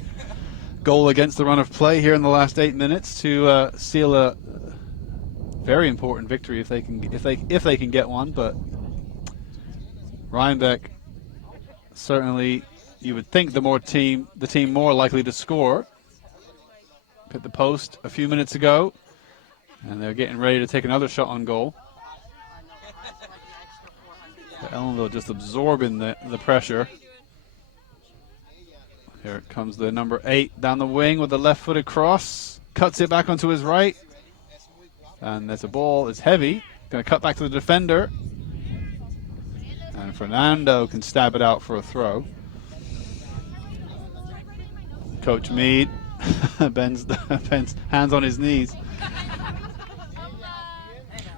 goal against the run of play here in the last 8 minutes to seal a very important victory if they can get one. But Rhinebeck, certainly, you would think the team more likely to score. Hit the post a few minutes ago, and they're getting ready to take another shot on goal. But Ellenville just absorbing the pressure. Here comes the number 8 down the wing with the left-footed cross. Cuts it back onto his right. And there's a ball. It's heavy. Going to cut back to the defender. And Fernando can stab it out for a throw. Coach Mead bends hands on his knees.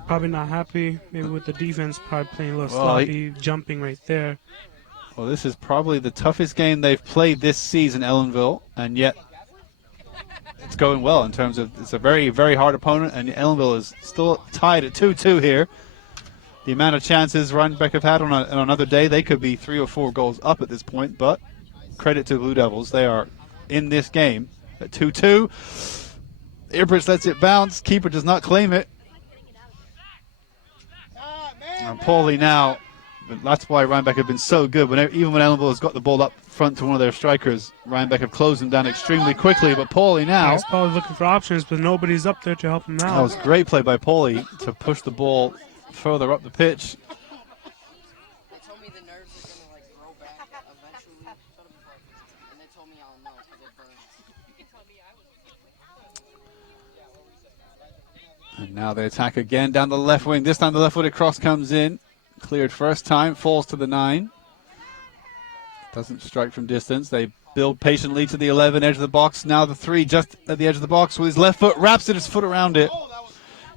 Probably not happy. Maybe with the defense probably playing a little Well, sloppy, jumping right there. Well, this is probably the toughest game they've played this season, Ellenville, and yet it's going well in terms of it's a very, very hard opponent, and Ellenville is still tied at 2-2 here. The amount of chances Rhinebeck have had on another day, they could be 3 or 4 goals up at this point, but credit to the Blue Devils. They are in this game at 2-2. Earbridge lets it bounce. Keeper does not claim it. And Paulie now. But that's why Rhinebeck have been so good. Even when Ellenville has got the ball up front to one of their strikers, Rhinebeck have closed them down extremely quickly. But Paulie now. He's probably looking for options, but nobody's up there to help him out. That was great play by Paulie to push the ball further up the pitch. They told me the nerves are going to like grow back eventually. And they told me I'll know because it burns. And now they attack again down the left wing. This time the left-footed cross comes in. Cleared first time, falls to the 9. Doesn't strike from distance. They build patiently to the 11, edge of the box. Now the 3 just at the edge of the box with his left foot, wraps it, his foot around it.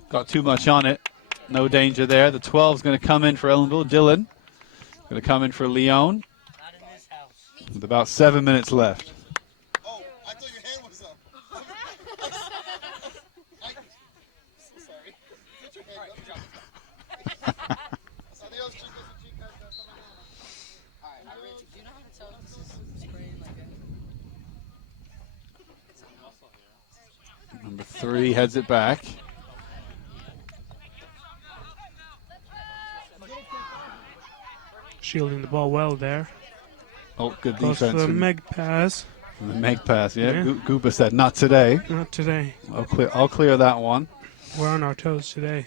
Got too much on it. No danger there. The 12 is going to come in for Ellenville. Dylan going to come in for Leon. With about 7 minutes left. Oh, I thought your hand was up. So sorry. Put your hand up. Adios, chicos and chicas. Alright, Rich, do you know how to tell if this is spraying like that? Number 3 heads it back. Shielding the ball well there. Oh, good Goes defense. for the from Meg pass. the make pass, yeah. Yeah. Goopa said, not today. Not today. I'll clear that one. We're on our toes today.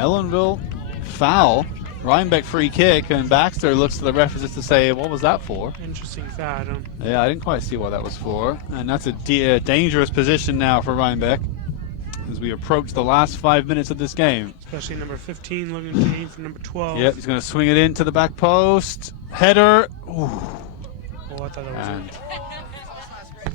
Ellenville foul. Rhinebeck free kick, and Baxter looks to the ref as if to say, what was that for? Interesting foul, Adam. Yeah, I didn't quite see what that was for. And that's a dangerous position now for Rhinebeck as we approach the last 5 minutes of this game. Especially number 15 looking to aim for number 12. Yep, he's going to swing it into the back post. Header. Ooh. Oh, I thought that was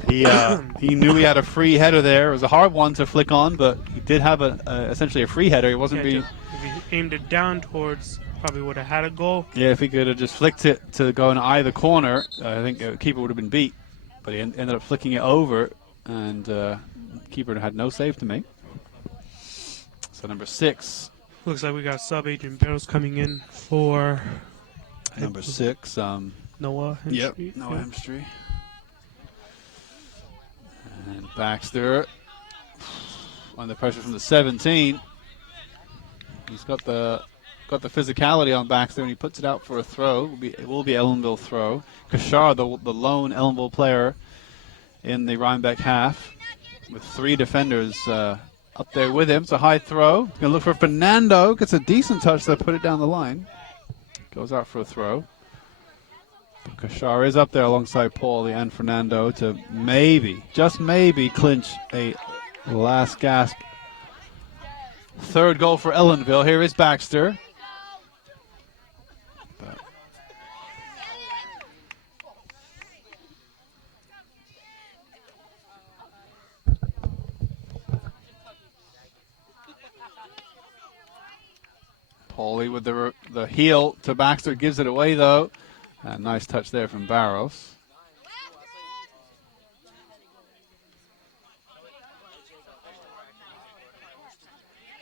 And he knew he had a free header there. It was a hard one to flick on, but he did have essentially a free header. He wasn't being... If he aimed it down towards, probably would have had a goal. Yeah, if he could have just flicked it to go in either corner, I think the keeper would have been beat. But he ended up flicking it over, and the keeper had no save to make. So number 6. Looks like we got sub Adrian Barrows coming in for Number 6. Noah Hemstreet. Noah Hemstreet. And Baxter under pressure from the 17. He's got the physicality on Baxter, and he puts it out for a throw. It will be Ellenville throw. Kashar, the lone Ellenville player in the Rhinebeck half, with 3 defenders up there with him. It's a high throw. He's going to look for Fernando. Gets a decent touch to put it down the line. Goes out for a throw. Kashar is up there alongside Paulie and Fernando to maybe, just maybe, clinch a last gasp 3rd goal for Ellenville. Here is Baxter. But Paulie with the heel to Baxter, gives it away though. Nice touch there from Barrows.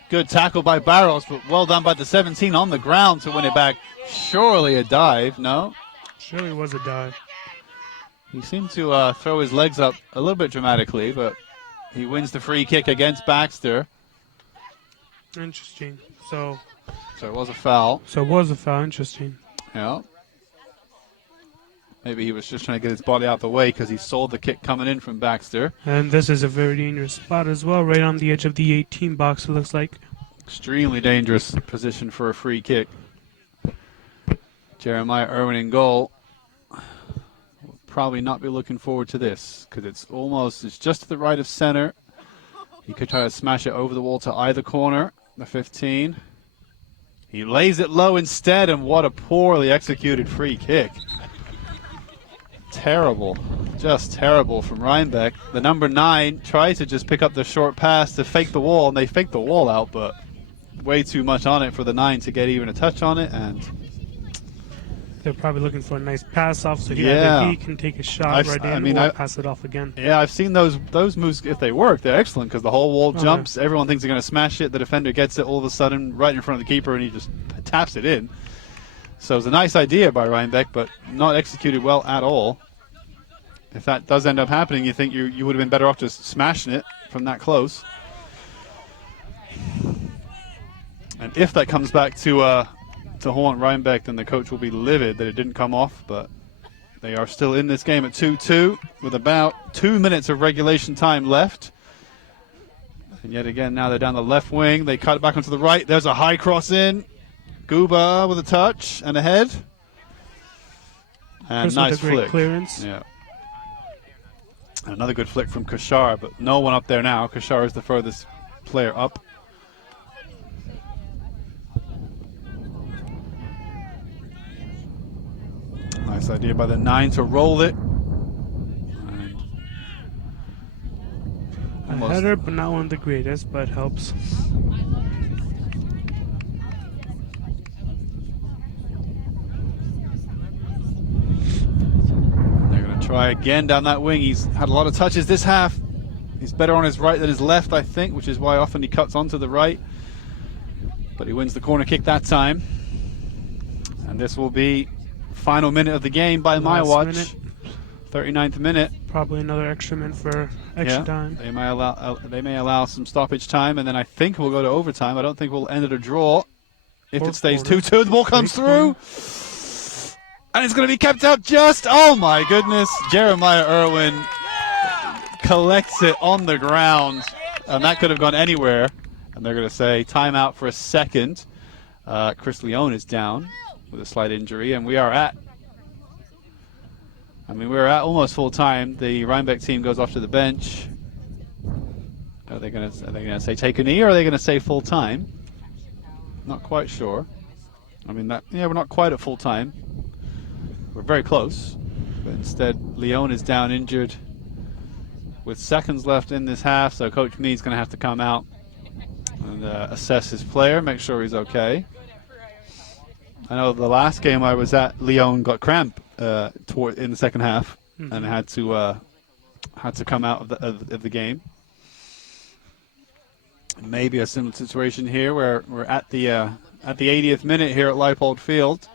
Good tackle by Barrows, but well done by the 17 on the ground to win it back. Surely a dive, no? Surely was a dive. He seemed to throw his legs up a little bit dramatically, but he wins the free kick against Baxter. Interesting. So it was a foul. Interesting. Yeah. Maybe he was just trying to get his body out the way because he saw the kick coming in from Baxter. And this is a very dangerous spot as well, right on the edge of the 18 box, it looks like. Extremely dangerous position for a free kick. Jeremiah Irwin in goal. Will probably not be looking forward to this because it's just to the right of center. He could try to smash it over the wall to either corner. The 15. He lays it low instead, and what a poorly executed free kick. Terrible, just terrible from Rhinebeck. The number 9 tries to just pick up the short pass to fake the wall, and they fake the wall out, but way too much on it for the 9 to get even a touch on it. And they're probably looking for a nice pass off, so he can take a shot or pass it off again. Yeah, I've seen those moves. If they work, they're excellent because the whole wall jumps. Everyone thinks they're going to smash it. The defender gets it all of a sudden right in front of the keeper, and he just taps it in. So it's a nice idea by Rhinebeck, but not executed well at all. If that does end up happening, you think you would have been better off just smashing it from that close. And if that comes back to haunt Rhinebeck, then the coach will be livid that it didn't come off. But they are still in this game at 2-2 with about 2 minutes of regulation time left. And yet again, now they're down the left wing. They cut it back onto the right. There's a high cross in. Guba with a touch and a head. And nice flick. Clearance. Yeah. Another good flick from Kashar, but no one up there now. Kashar is the furthest player up. Nice idea by the 9 to roll it. A header, but not one of the greatest, but helps. Try again down that wing. He's had a lot of touches this half. He's better on his right than his left, I think, which is why often he cuts onto the right. But he wins the corner kick that time. And this will be final minute of the game by my watch. Minute. 39th minute. Probably another extra minute for extra time. They may allow some stoppage time, and then I think we'll go to overtime. I don't think we'll end at a draw. If it stays 2-2, the ball comes through. And it's going to be kept out just, oh my goodness. Jeremiah Irwin collects it on the ground. And that could have gone anywhere. And they're going to say timeout for a second. Chris Leone is down with a slight injury, and we're at almost full time. The Rhinebeck team goes off to the bench. Are they going to say take a knee, or are they going to say full time? Not quite sure. I mean, we're not quite at full time. We're very close. But instead, Leone is down injured with seconds left in this half, so Coach Mead's going to have to come out and assess his player, make sure he's okay. I know the last game I was at, Leone got cramp in the second half and had to come out of the game. Maybe a similar situation here where we're at the 80th minute here at Leipold Field.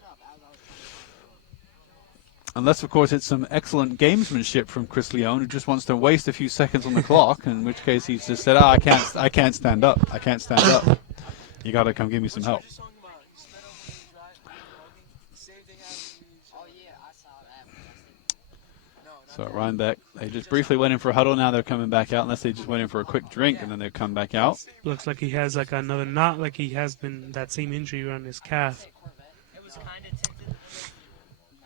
Unless, of course, it's some excellent gamesmanship from Chris Leone, who just wants to waste a few seconds on the clock, in which case he's just said, I can't stand up. I can't stand up. You got to come give me some help. So at Rhinebeck, they just briefly went in for a huddle. Now they're coming back out, unless they just went in for a quick drink, and then they come back out. Looks like he has like another knot, like he has been that same injury on his calf.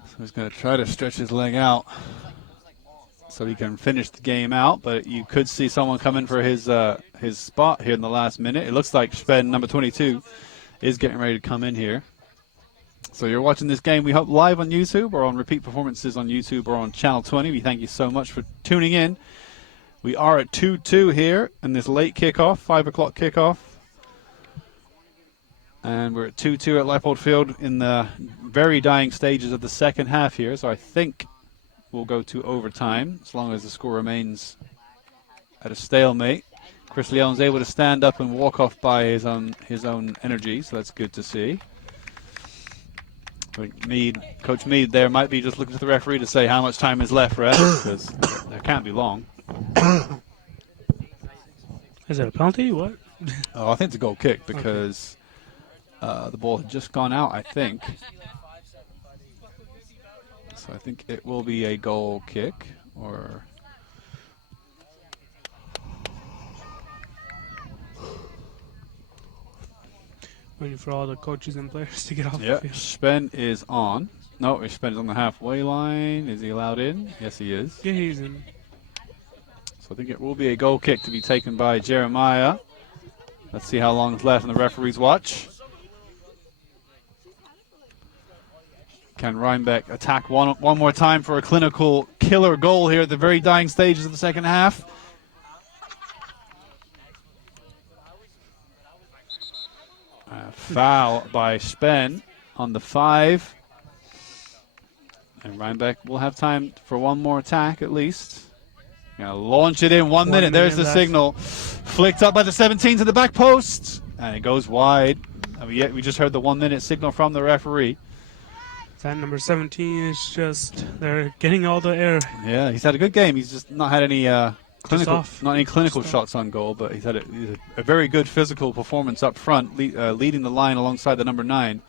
So he's going to try to stretch his leg out so he can finish the game out. But you could see someone come in for his spot here in the last minute. It looks like Spen, number 22, is getting ready to come in here. So you're watching this game, we hope, live on YouTube or on repeat performances on YouTube or on Channel 20. We thank you so much for tuning in. We are at 2-2 here in this late kickoff, 5 o'clock kickoff. And we're at 2-2 at Leipold Field in the very dying stages of the second half here. So I think we'll go to overtime as long as the score remains at a stalemate. Chris Leone's able to stand up and walk off by his own energy, so that's good to see. Coach Mead there might be just looking to the referee to say how much time is left, Red, because there can't be long. Is it a penalty? What? Oh, I think it's a goal kick because the ball had just gone out, I think. So I think it will be a goal kick, or... Waiting for all the coaches and players to get off Yeah, the field. Spen is on. No, Spen is on the halfway line. Is he allowed in? Yes, he is. Yeah, he's in. So I think it will be a goal kick to be taken by Jeremiah. Let's see how long is left in the referee's watch. Can Rhinebeck attack one more time for a clinical killer goal here at the very dying stages of the second half? Foul by Spen on the 5. And Rhinebeck will have time for one more attack at least. Gonna launch it in 1 minute. There's the left. signal. Flicked up by the 17 to the back post. And it goes wide. I mean, we just heard the 1 minute signal from the referee. That number 17 is just, they're getting all the air. Yeah, he's had a good game. He's just not had any clinical Just shots on goal, but he's had a very good physical performance up front, leading the line alongside the number 9.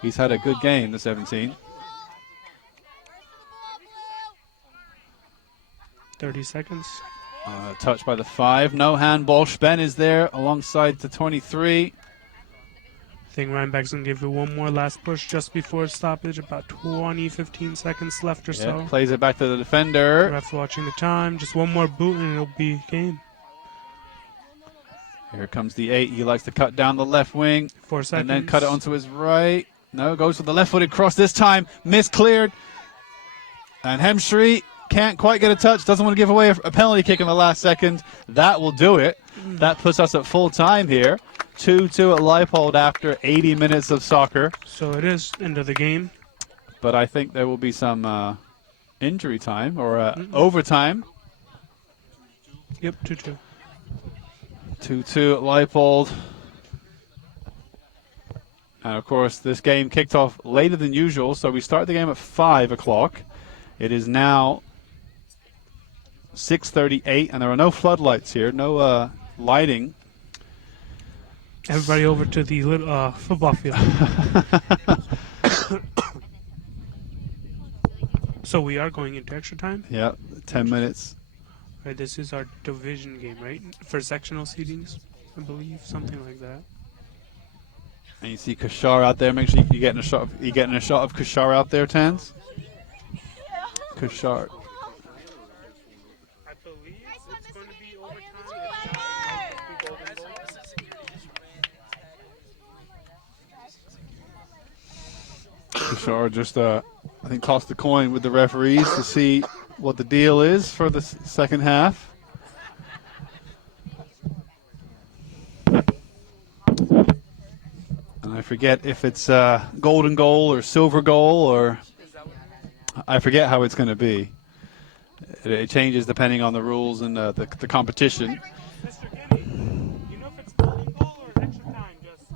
He's had a good game, the 17. 30 seconds. Touched by the 5. No handball. Spen is there alongside the 23. I think Rhinebeck's going to give it one more last push just before stoppage. About 15 seconds left or so. Plays it back to the defender. Ref watching the time. Just one more boot and it'll be game. Here comes the 8. He likes to cut down the left wing. 4 seconds. And then cut it onto his right. No, goes for the left-footed cross this time. Miscleared. And Hemshri can't quite get a touch. Doesn't want to give away a penalty kick in the last second. That will do it. That puts us at full time here. 2-2 at Leipold after 80 minutes of soccer. So it is end of the game. But I think there will be some injury time or overtime. Yep, 2-2. 2-2 at Leipold. And, of course, this game kicked off later than usual, so we start the game at 5 o'clock. It is now 6:38, and there are no floodlights here, no lighting. Everybody over to the football field. So we are going into extra time? Yeah, 10 minutes. Right, this is our division game, right? For sectional seedings? I believe, something like that. And you see Kashar out there. Make sure you're getting a shot. You getting a shot of Kashar out there, Tans. Kashar. I believe it's going to be overtime. Kashar just, I think, tossed the coin with the referees to see what the deal is for the second half. And I forget if it's golden goal or silver goal, or I forget how it's going to be. It changes depending on the rules and the competition. Mr. Kenny, you know if it's golden goal or extra time? Just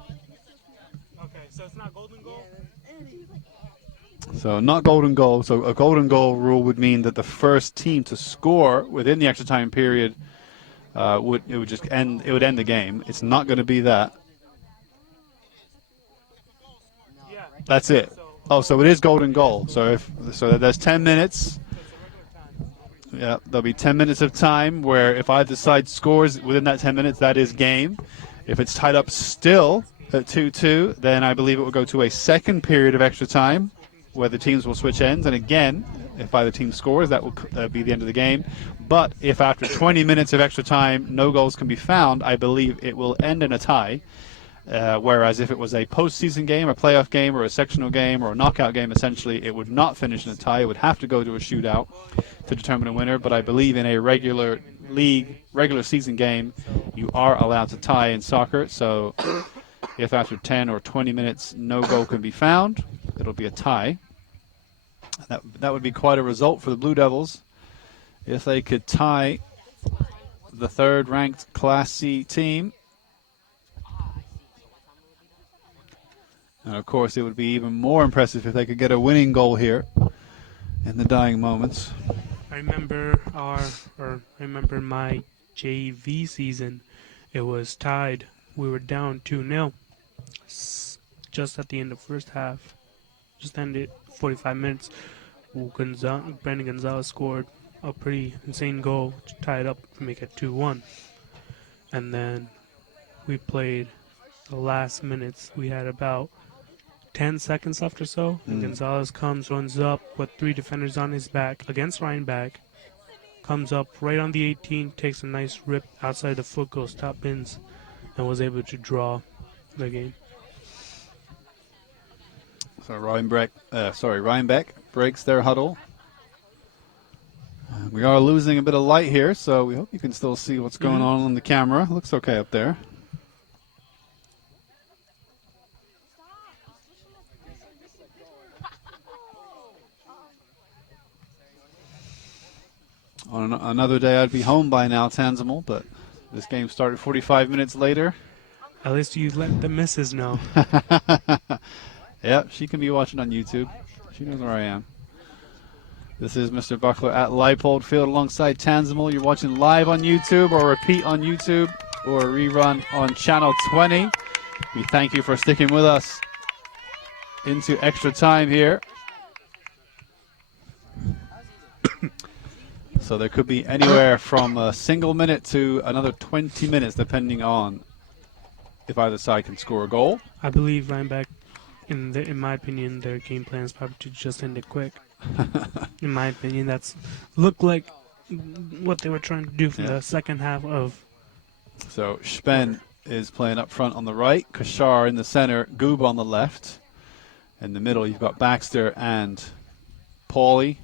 okay, so it's not golden goal. So not golden goal. So a golden goal rule would mean that the first team to score within the extra time period would end the game. It's not going to be that. Yeah. That's it. Oh, so it is golden goal. So there's 10 minutes. Yeah, there'll be 10 minutes of time where if either side scores within that 10 minutes, that is game. If it's tied up still at 2-2, then I believe it will go to a second period of extra time where the teams will switch ends. And again, if either team scores, that will be the end of the game. But if after 20 minutes of extra time no goals can be found, I believe it will end in a tie. Whereas if it was a postseason game, a playoff game, or a sectional game, or a knockout game, essentially it would not finish in a tie. It would have to go to a shootout to determine a winner. But I believe in a regular season game, you are allowed to tie in soccer. So if after 10 or 20 minutes no goal can be found, it'll be a tie. That would be quite a result for the Blue Devils if they could tie the third-ranked Class C team. And of course, it would be even more impressive if they could get a winning goal here in the dying moments. I remember my JV season. It was tied. We were down 2-0 just at the end of first half. Just ended 45 minutes. Brandon Gonzalez scored a pretty insane goal to tie it up to make it 2-1. And then we played the last minutes. We had about 10 seconds left or so, and Gonzalez runs up with 3 defenders on his back against Rhinebeck, comes up right on the 18, takes a nice rip outside the foot, goes top bins, and was able to draw the game. So Rhinebeck breaks their huddle. We are losing a bit of light here, so we hope you can still see what's going on the camera. Looks okay up there. On another day, I'd be home by now, Tanzimal, but this game started 45 minutes later. At least you let the missus know. Yep, she can be watching on YouTube. She knows where I am. This is Mr. Buckler at Leipold Field alongside Tanzimal. You're watching live on YouTube or repeat on YouTube or rerun on Channel 20. We thank you for sticking with us into extra time here. So there could be anywhere from a single minute to another 20 minutes, depending on if either side can score a goal. I believe Rhinebeck, in my opinion, their game plan is probably to just end it quick. In my opinion, that's looked like what they were trying to do for the second half of. So Spen is playing up front on the right, Kashar in the center, Goob on the left. In the middle, you've got Baxter and Paulie.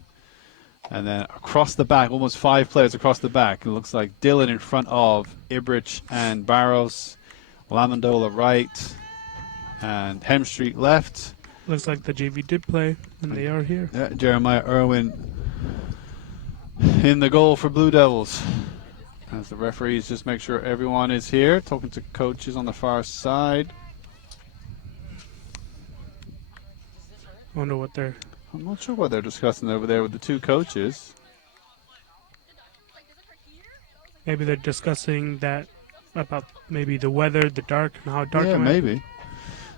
And then across the back, almost 5 players across the back. It looks like Dylan in front of Ibrich and Barros, Lamandola right, and Hemstreet left. Looks like the JV did play, and they are here. Yeah, Jeremiah Irwin in the goal for Blue Devils. As the referees just make sure everyone is here, talking to coaches on the far side. Wonder what they're... I'm not sure what they're discussing over there with the 2 coaches. Maybe they're discussing that about maybe the weather, the dark, and how dark it might be. Maybe.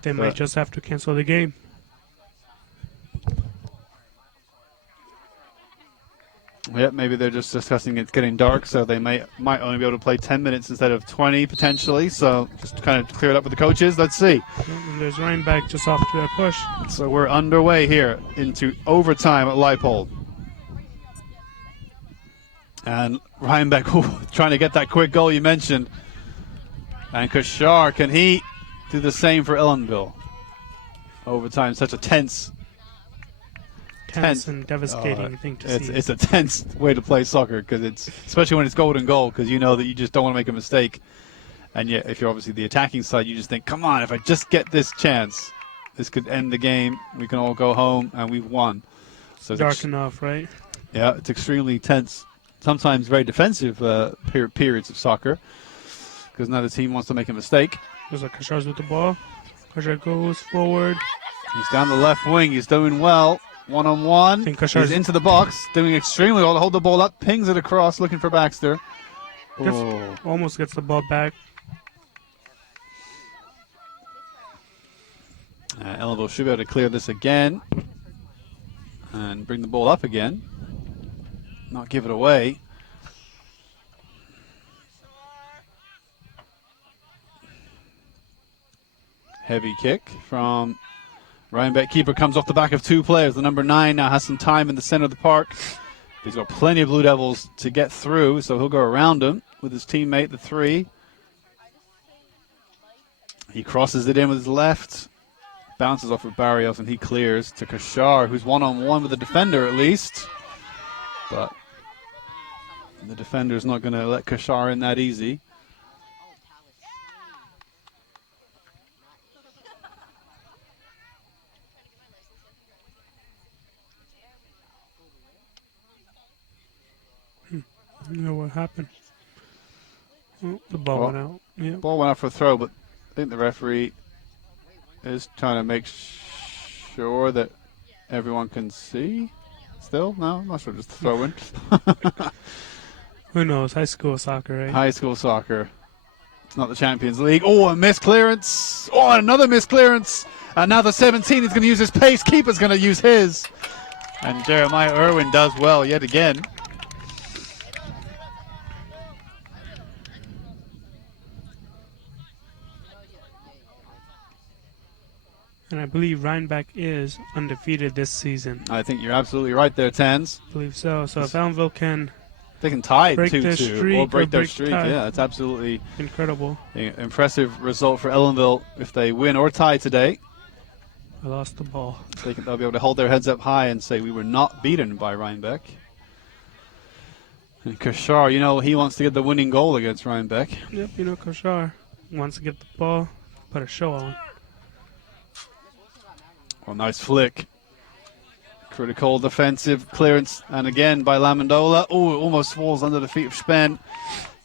They might just have to cancel the game. Yeah, maybe they're just discussing it's getting dark, so they might only be able to play 10 minutes instead of 20 potentially. So just kind of clear it up with the coaches. Let's see. And there's Rhinebeck just off to that push. So we're underway here into overtime at Leipold. And Rhinebeck trying to get that quick goal you mentioned. And Kashar, can he do the same for Ellenville? Overtime, such a tense And devastating thing to see. It's a tense way to play soccer, because it's, especially when it's golden goal, because you know that you just don't want to make a mistake. And yet, if you're obviously the attacking side, you just think, come on, if I just get this chance, this could end the game. We can all go home, and we've won. So Dark enough, right? Yeah, it's extremely tense. Sometimes very defensive periods of soccer, because now the team wants to make a mistake. There's like Kashar's with the ball. Kashar goes forward. He's down the left wing. He's doing well. One-on-one. He's into the box, doing extremely well to hold the ball up. Pings it across, looking for Baxter. Almost gets the ball back. Ellenville should be able to clear this again and bring the ball up again. Not give it away. Heavy kick from Rhinebeck. Keeper comes off the back of two players. The number 9 now has some time in the center of the park. He's got plenty of Blue Devils to get through, so he'll go around him with his teammate, the 3. He crosses it in with his left. Bounces off of Barrios, and he clears to Kashar, who's one-on-one with the defender at least. But the defender's not going to let Kashar in that easy. You know what happened? Oh, the ball went out. Yeah. Ball went out for a throw, but I think the referee is trying to make sure that everyone can see. Still? No, I'm not sure. Just throwing. Who knows? High school soccer, right? High school soccer. It's not the Champions League. Oh, a missed clearance. Oh, another missed clearance. And now the 17 is going to use his pace. Keeper's going to use his. And Jeremiah Irwin does well yet again. And I believe Rhinebeck is undefeated this season. I think you're absolutely right there, Tans. I believe so. So if Ellenville can They can tie break their 2-2 streak or break their break streak. tie. Yeah, it's absolutely Incredible. an impressive result for Ellenville if they win or tie today. I lost the ball. They'll be able to hold their heads up high and say we were not beaten by Rhinebeck. And Kashar, you know, he wants to get the winning goal against Rhinebeck. Yep, you know Kashar wants to get the ball, put a show on. Well, nice flick. Critical defensive clearance, and again by Lamandola. Oh, it almost falls under the feet of Spen.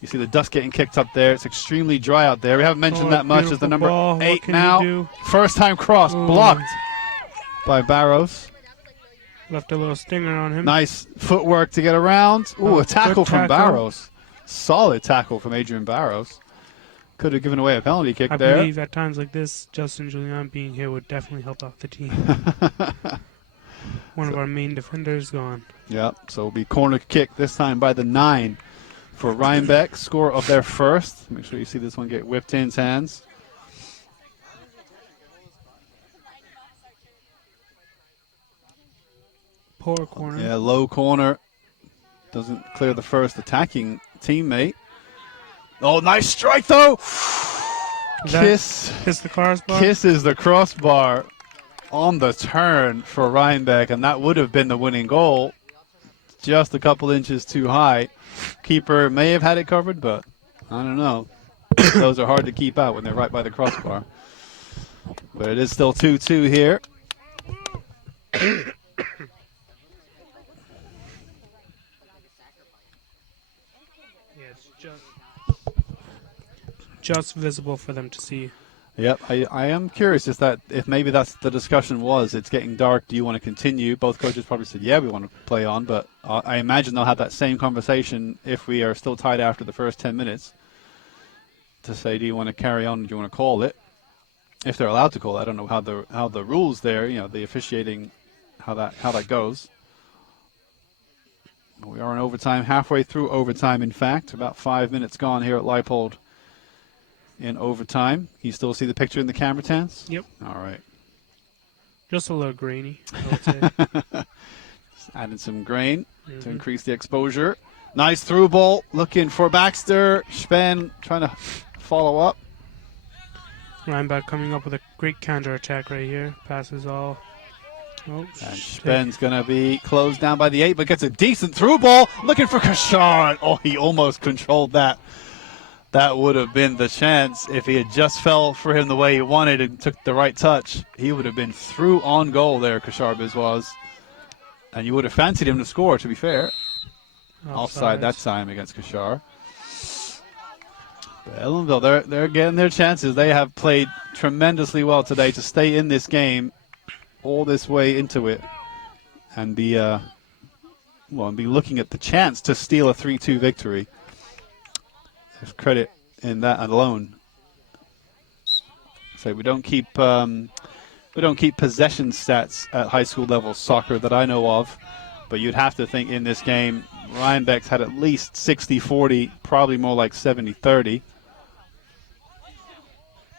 You see the dust getting kicked up there. It's extremely dry out there. We haven't mentioned that much as the number ball. 8 now. First time cross, blocked by Barros. Left a little stinger on him. Nice footwork to get around. Ooh, a tackle from tackle. Barros. Solid tackle from Adrian Barros. Could have given away a penalty kick I there. believe at times like this, Justin Julian being here would definitely help out the team. One of our main defenders gone. Yeah, so it'll be corner kick this time by the 9 for Rhinebeck. Score of their first. Make sure you see this one get whipped in his hands. Poor corner. Yeah, low corner. Doesn't clear the first attacking teammate. Oh, nice strike though. Kiss the crossbar. kisses the crossbar on the turn for Rhinebeck, and that would have been the winning goal. Just a couple inches too high. Keeper may have had it covered, but I don't know. Those are hard to keep out when they're right by the crossbar. But it is still 2-2 here. Just visible for them to see. Yep, I am curious if maybe that's the discussion was. It's getting dark. Do you want to continue? Both coaches probably said, yeah, we want to play on. But I imagine they'll have that same conversation if we are still tied after the first 10 minutes to say, do you want to carry on? Do you want to call it? If they're allowed to call it. I don't know how the rules there, the officiating, how that goes. We are in overtime, halfway through overtime, in fact. About 5 minutes gone here at Leipold in overtime. Can you still see the picture in the camera, Tans? Yep. All right. Just a little grainy, I would say. Just adding some grain to increase the exposure. Nice through ball. Looking for Baxter. Spen trying to follow up. Rhinebeck coming up with a great counter attack right here. Passes all. Oh, And Spen's going to be closed down by the 8, but gets a decent through ball. Looking for Kashar. Oh, he almost controlled that. That would have been the chance if he had just fell for him the way he wanted and took the right touch. He would have been through on goal there, Kashar was. And you would have fancied him to score, to be fair. Offside that time against Kashar. But Ellenville, they're getting their chances. They have played tremendously well today to stay in this game all this way into it and be looking at the chance to steal a 3-2 victory. There's credit in that alone. So we don't keep possession stats at high school level soccer that I know of, but you'd have to think in this game Rhinebeck's had at least 60-40, probably more like 70-30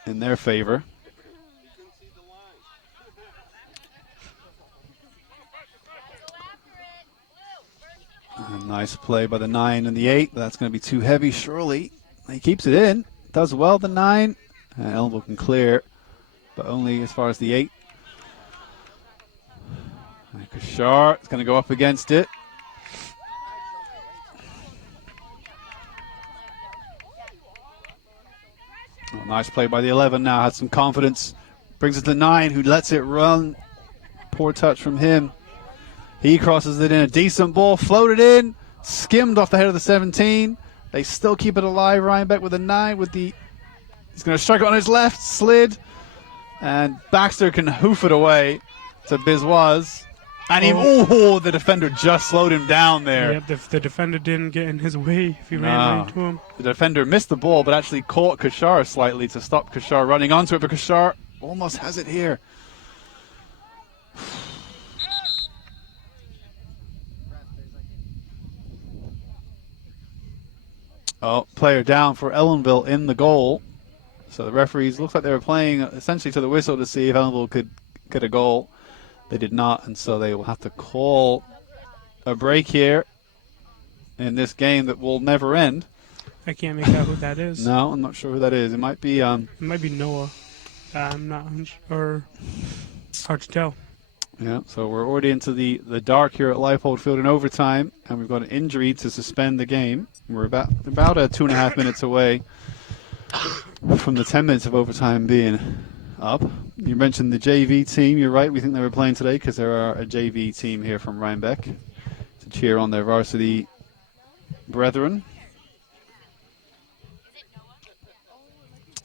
in their favor. A nice play by the 9 and the 8. That's going to be too heavy, surely. He keeps it in. Does well, the 9. And Ellenville can clear, but only as far as the 8. And Kashar is going to go up against it. Oh, nice play by the 11 now. Has some confidence. Brings it to the 9, who lets it run. Poor touch from him. He crosses it in. A decent ball. Floated in. Skimmed off the head of the 17. They still keep it alive. Rhinebeck with a 9. He's going to strike it on his left. Slid. And Baxter can hoof it away to Biswas. And the defender just slowed him down there. Yeah, the defender didn't get in his way if he ran right into him. The defender missed the ball, but actually caught Kashar slightly to stop Kashar running onto it. But Kashar almost has it here. Oh, player down for Ellenville in the goal. So the referees, looks like they were playing essentially to the whistle to see if Ellenville could get a goal. They did not, and so they will have to call a break here in this game that will never end. I can't make out who that is. No, I'm not sure who that is. It might be It might be Noah. I'm not sure. Hard to tell. Yeah, so we're already into the dark here at Leipold Field in overtime, and we've got an injury to suspend the game. We're about 2.5 minutes away from the 10 minutes of overtime being up. You mentioned the JV team. You're right. We think they were playing today because there are a JV team here from Rhinebeck to cheer on their varsity brethren.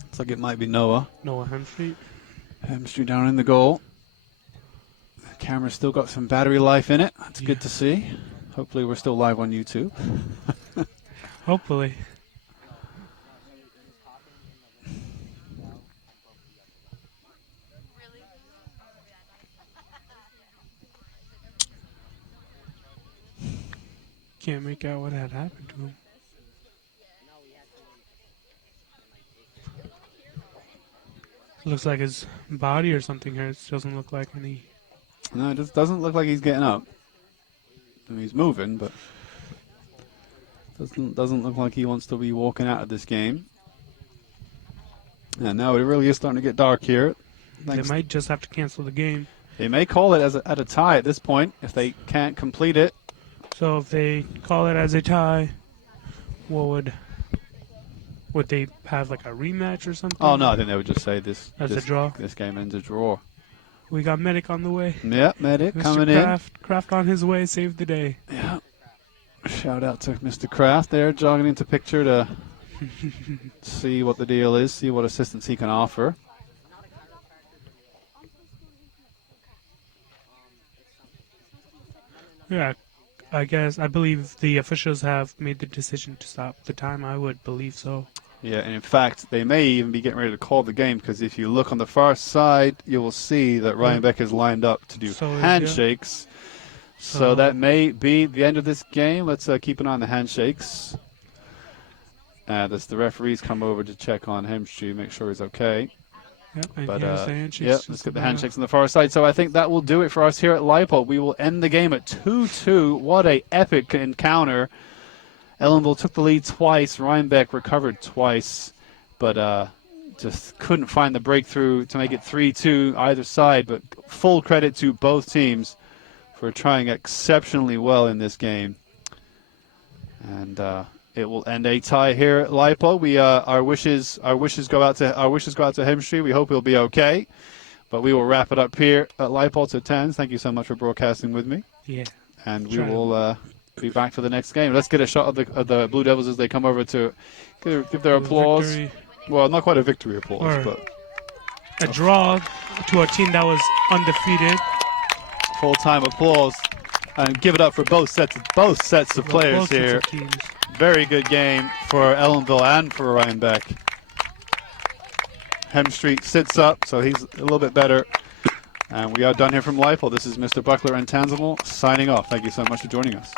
Looks like it might be Noah. Noah Hemstreet. Hemstreet down in the goal. The camera's still got some battery life in it. That's good to see. Hopefully we're still live on YouTube. Hopefully. Can't make out what had happened to him. Looks like his body or something hurts. Doesn't look like any. No, it just doesn't look like he's getting up. I mean, he's moving, but doesn't look like he wants to be walking out of this game. And now it really is starting to get dark here. They might just have to cancel the game. They may call it at a tie at this point if they can't complete it. So if they call it as a tie, what would they have, like a rematch or something? Oh no, I think they would just say this As a draw. This game ends a draw. We got Medic on the way. Yeah, Medic Mr. coming Kraft on his way, saved the day. in. Yeah. Shout out to Mr. Kraft there, jogging into picture to see what the deal is, see what assistance he can offer. Yeah, I believe the officials have made the decision to stop the time. I would believe so. Yeah, and in fact, they may even be getting ready to call the game because if you look on the far side, you will see that Rhinebeck is lined up to do So, handshakes. So that may be the end of this game. Let's keep an eye on the handshakes. As the referees come over to check on Hemstreet, make sure he's okay. Yep, and But here's the handshakes. yeah, just let's get the about. handshakes on the far side. So I think that will do it for us here at Leipold. We will end the game at 2-2. What a epic encounter. Ellenville took the lead twice. Rhinebeck recovered twice, but just couldn't find the breakthrough to make it 3-2 either side. But full credit to both teams for trying exceptionally well in this game. And it will end a tie here at Leipold. We our wishes go out to Hemstreet. We hope he'll be okay. But we will wrap it up here at Leipold to 10. Thank you so much for broadcasting with me. Yeah. And we will be back for the next game. Let's get a shot of the Blue Devils as they come over to give their applause. Victory. Well, not quite a victory applause, Or- but A draw to a team that was undefeated. full-time applause. And give it up for both sets of players Both sets here. of teams. Very good game for Ellenville and for Rhinebeck. Hemstreet sits up, so he's a little bit better. And we are done here from Leipold. This is Mr. Buckler and Tanzanal signing off. Thank you so much for joining us.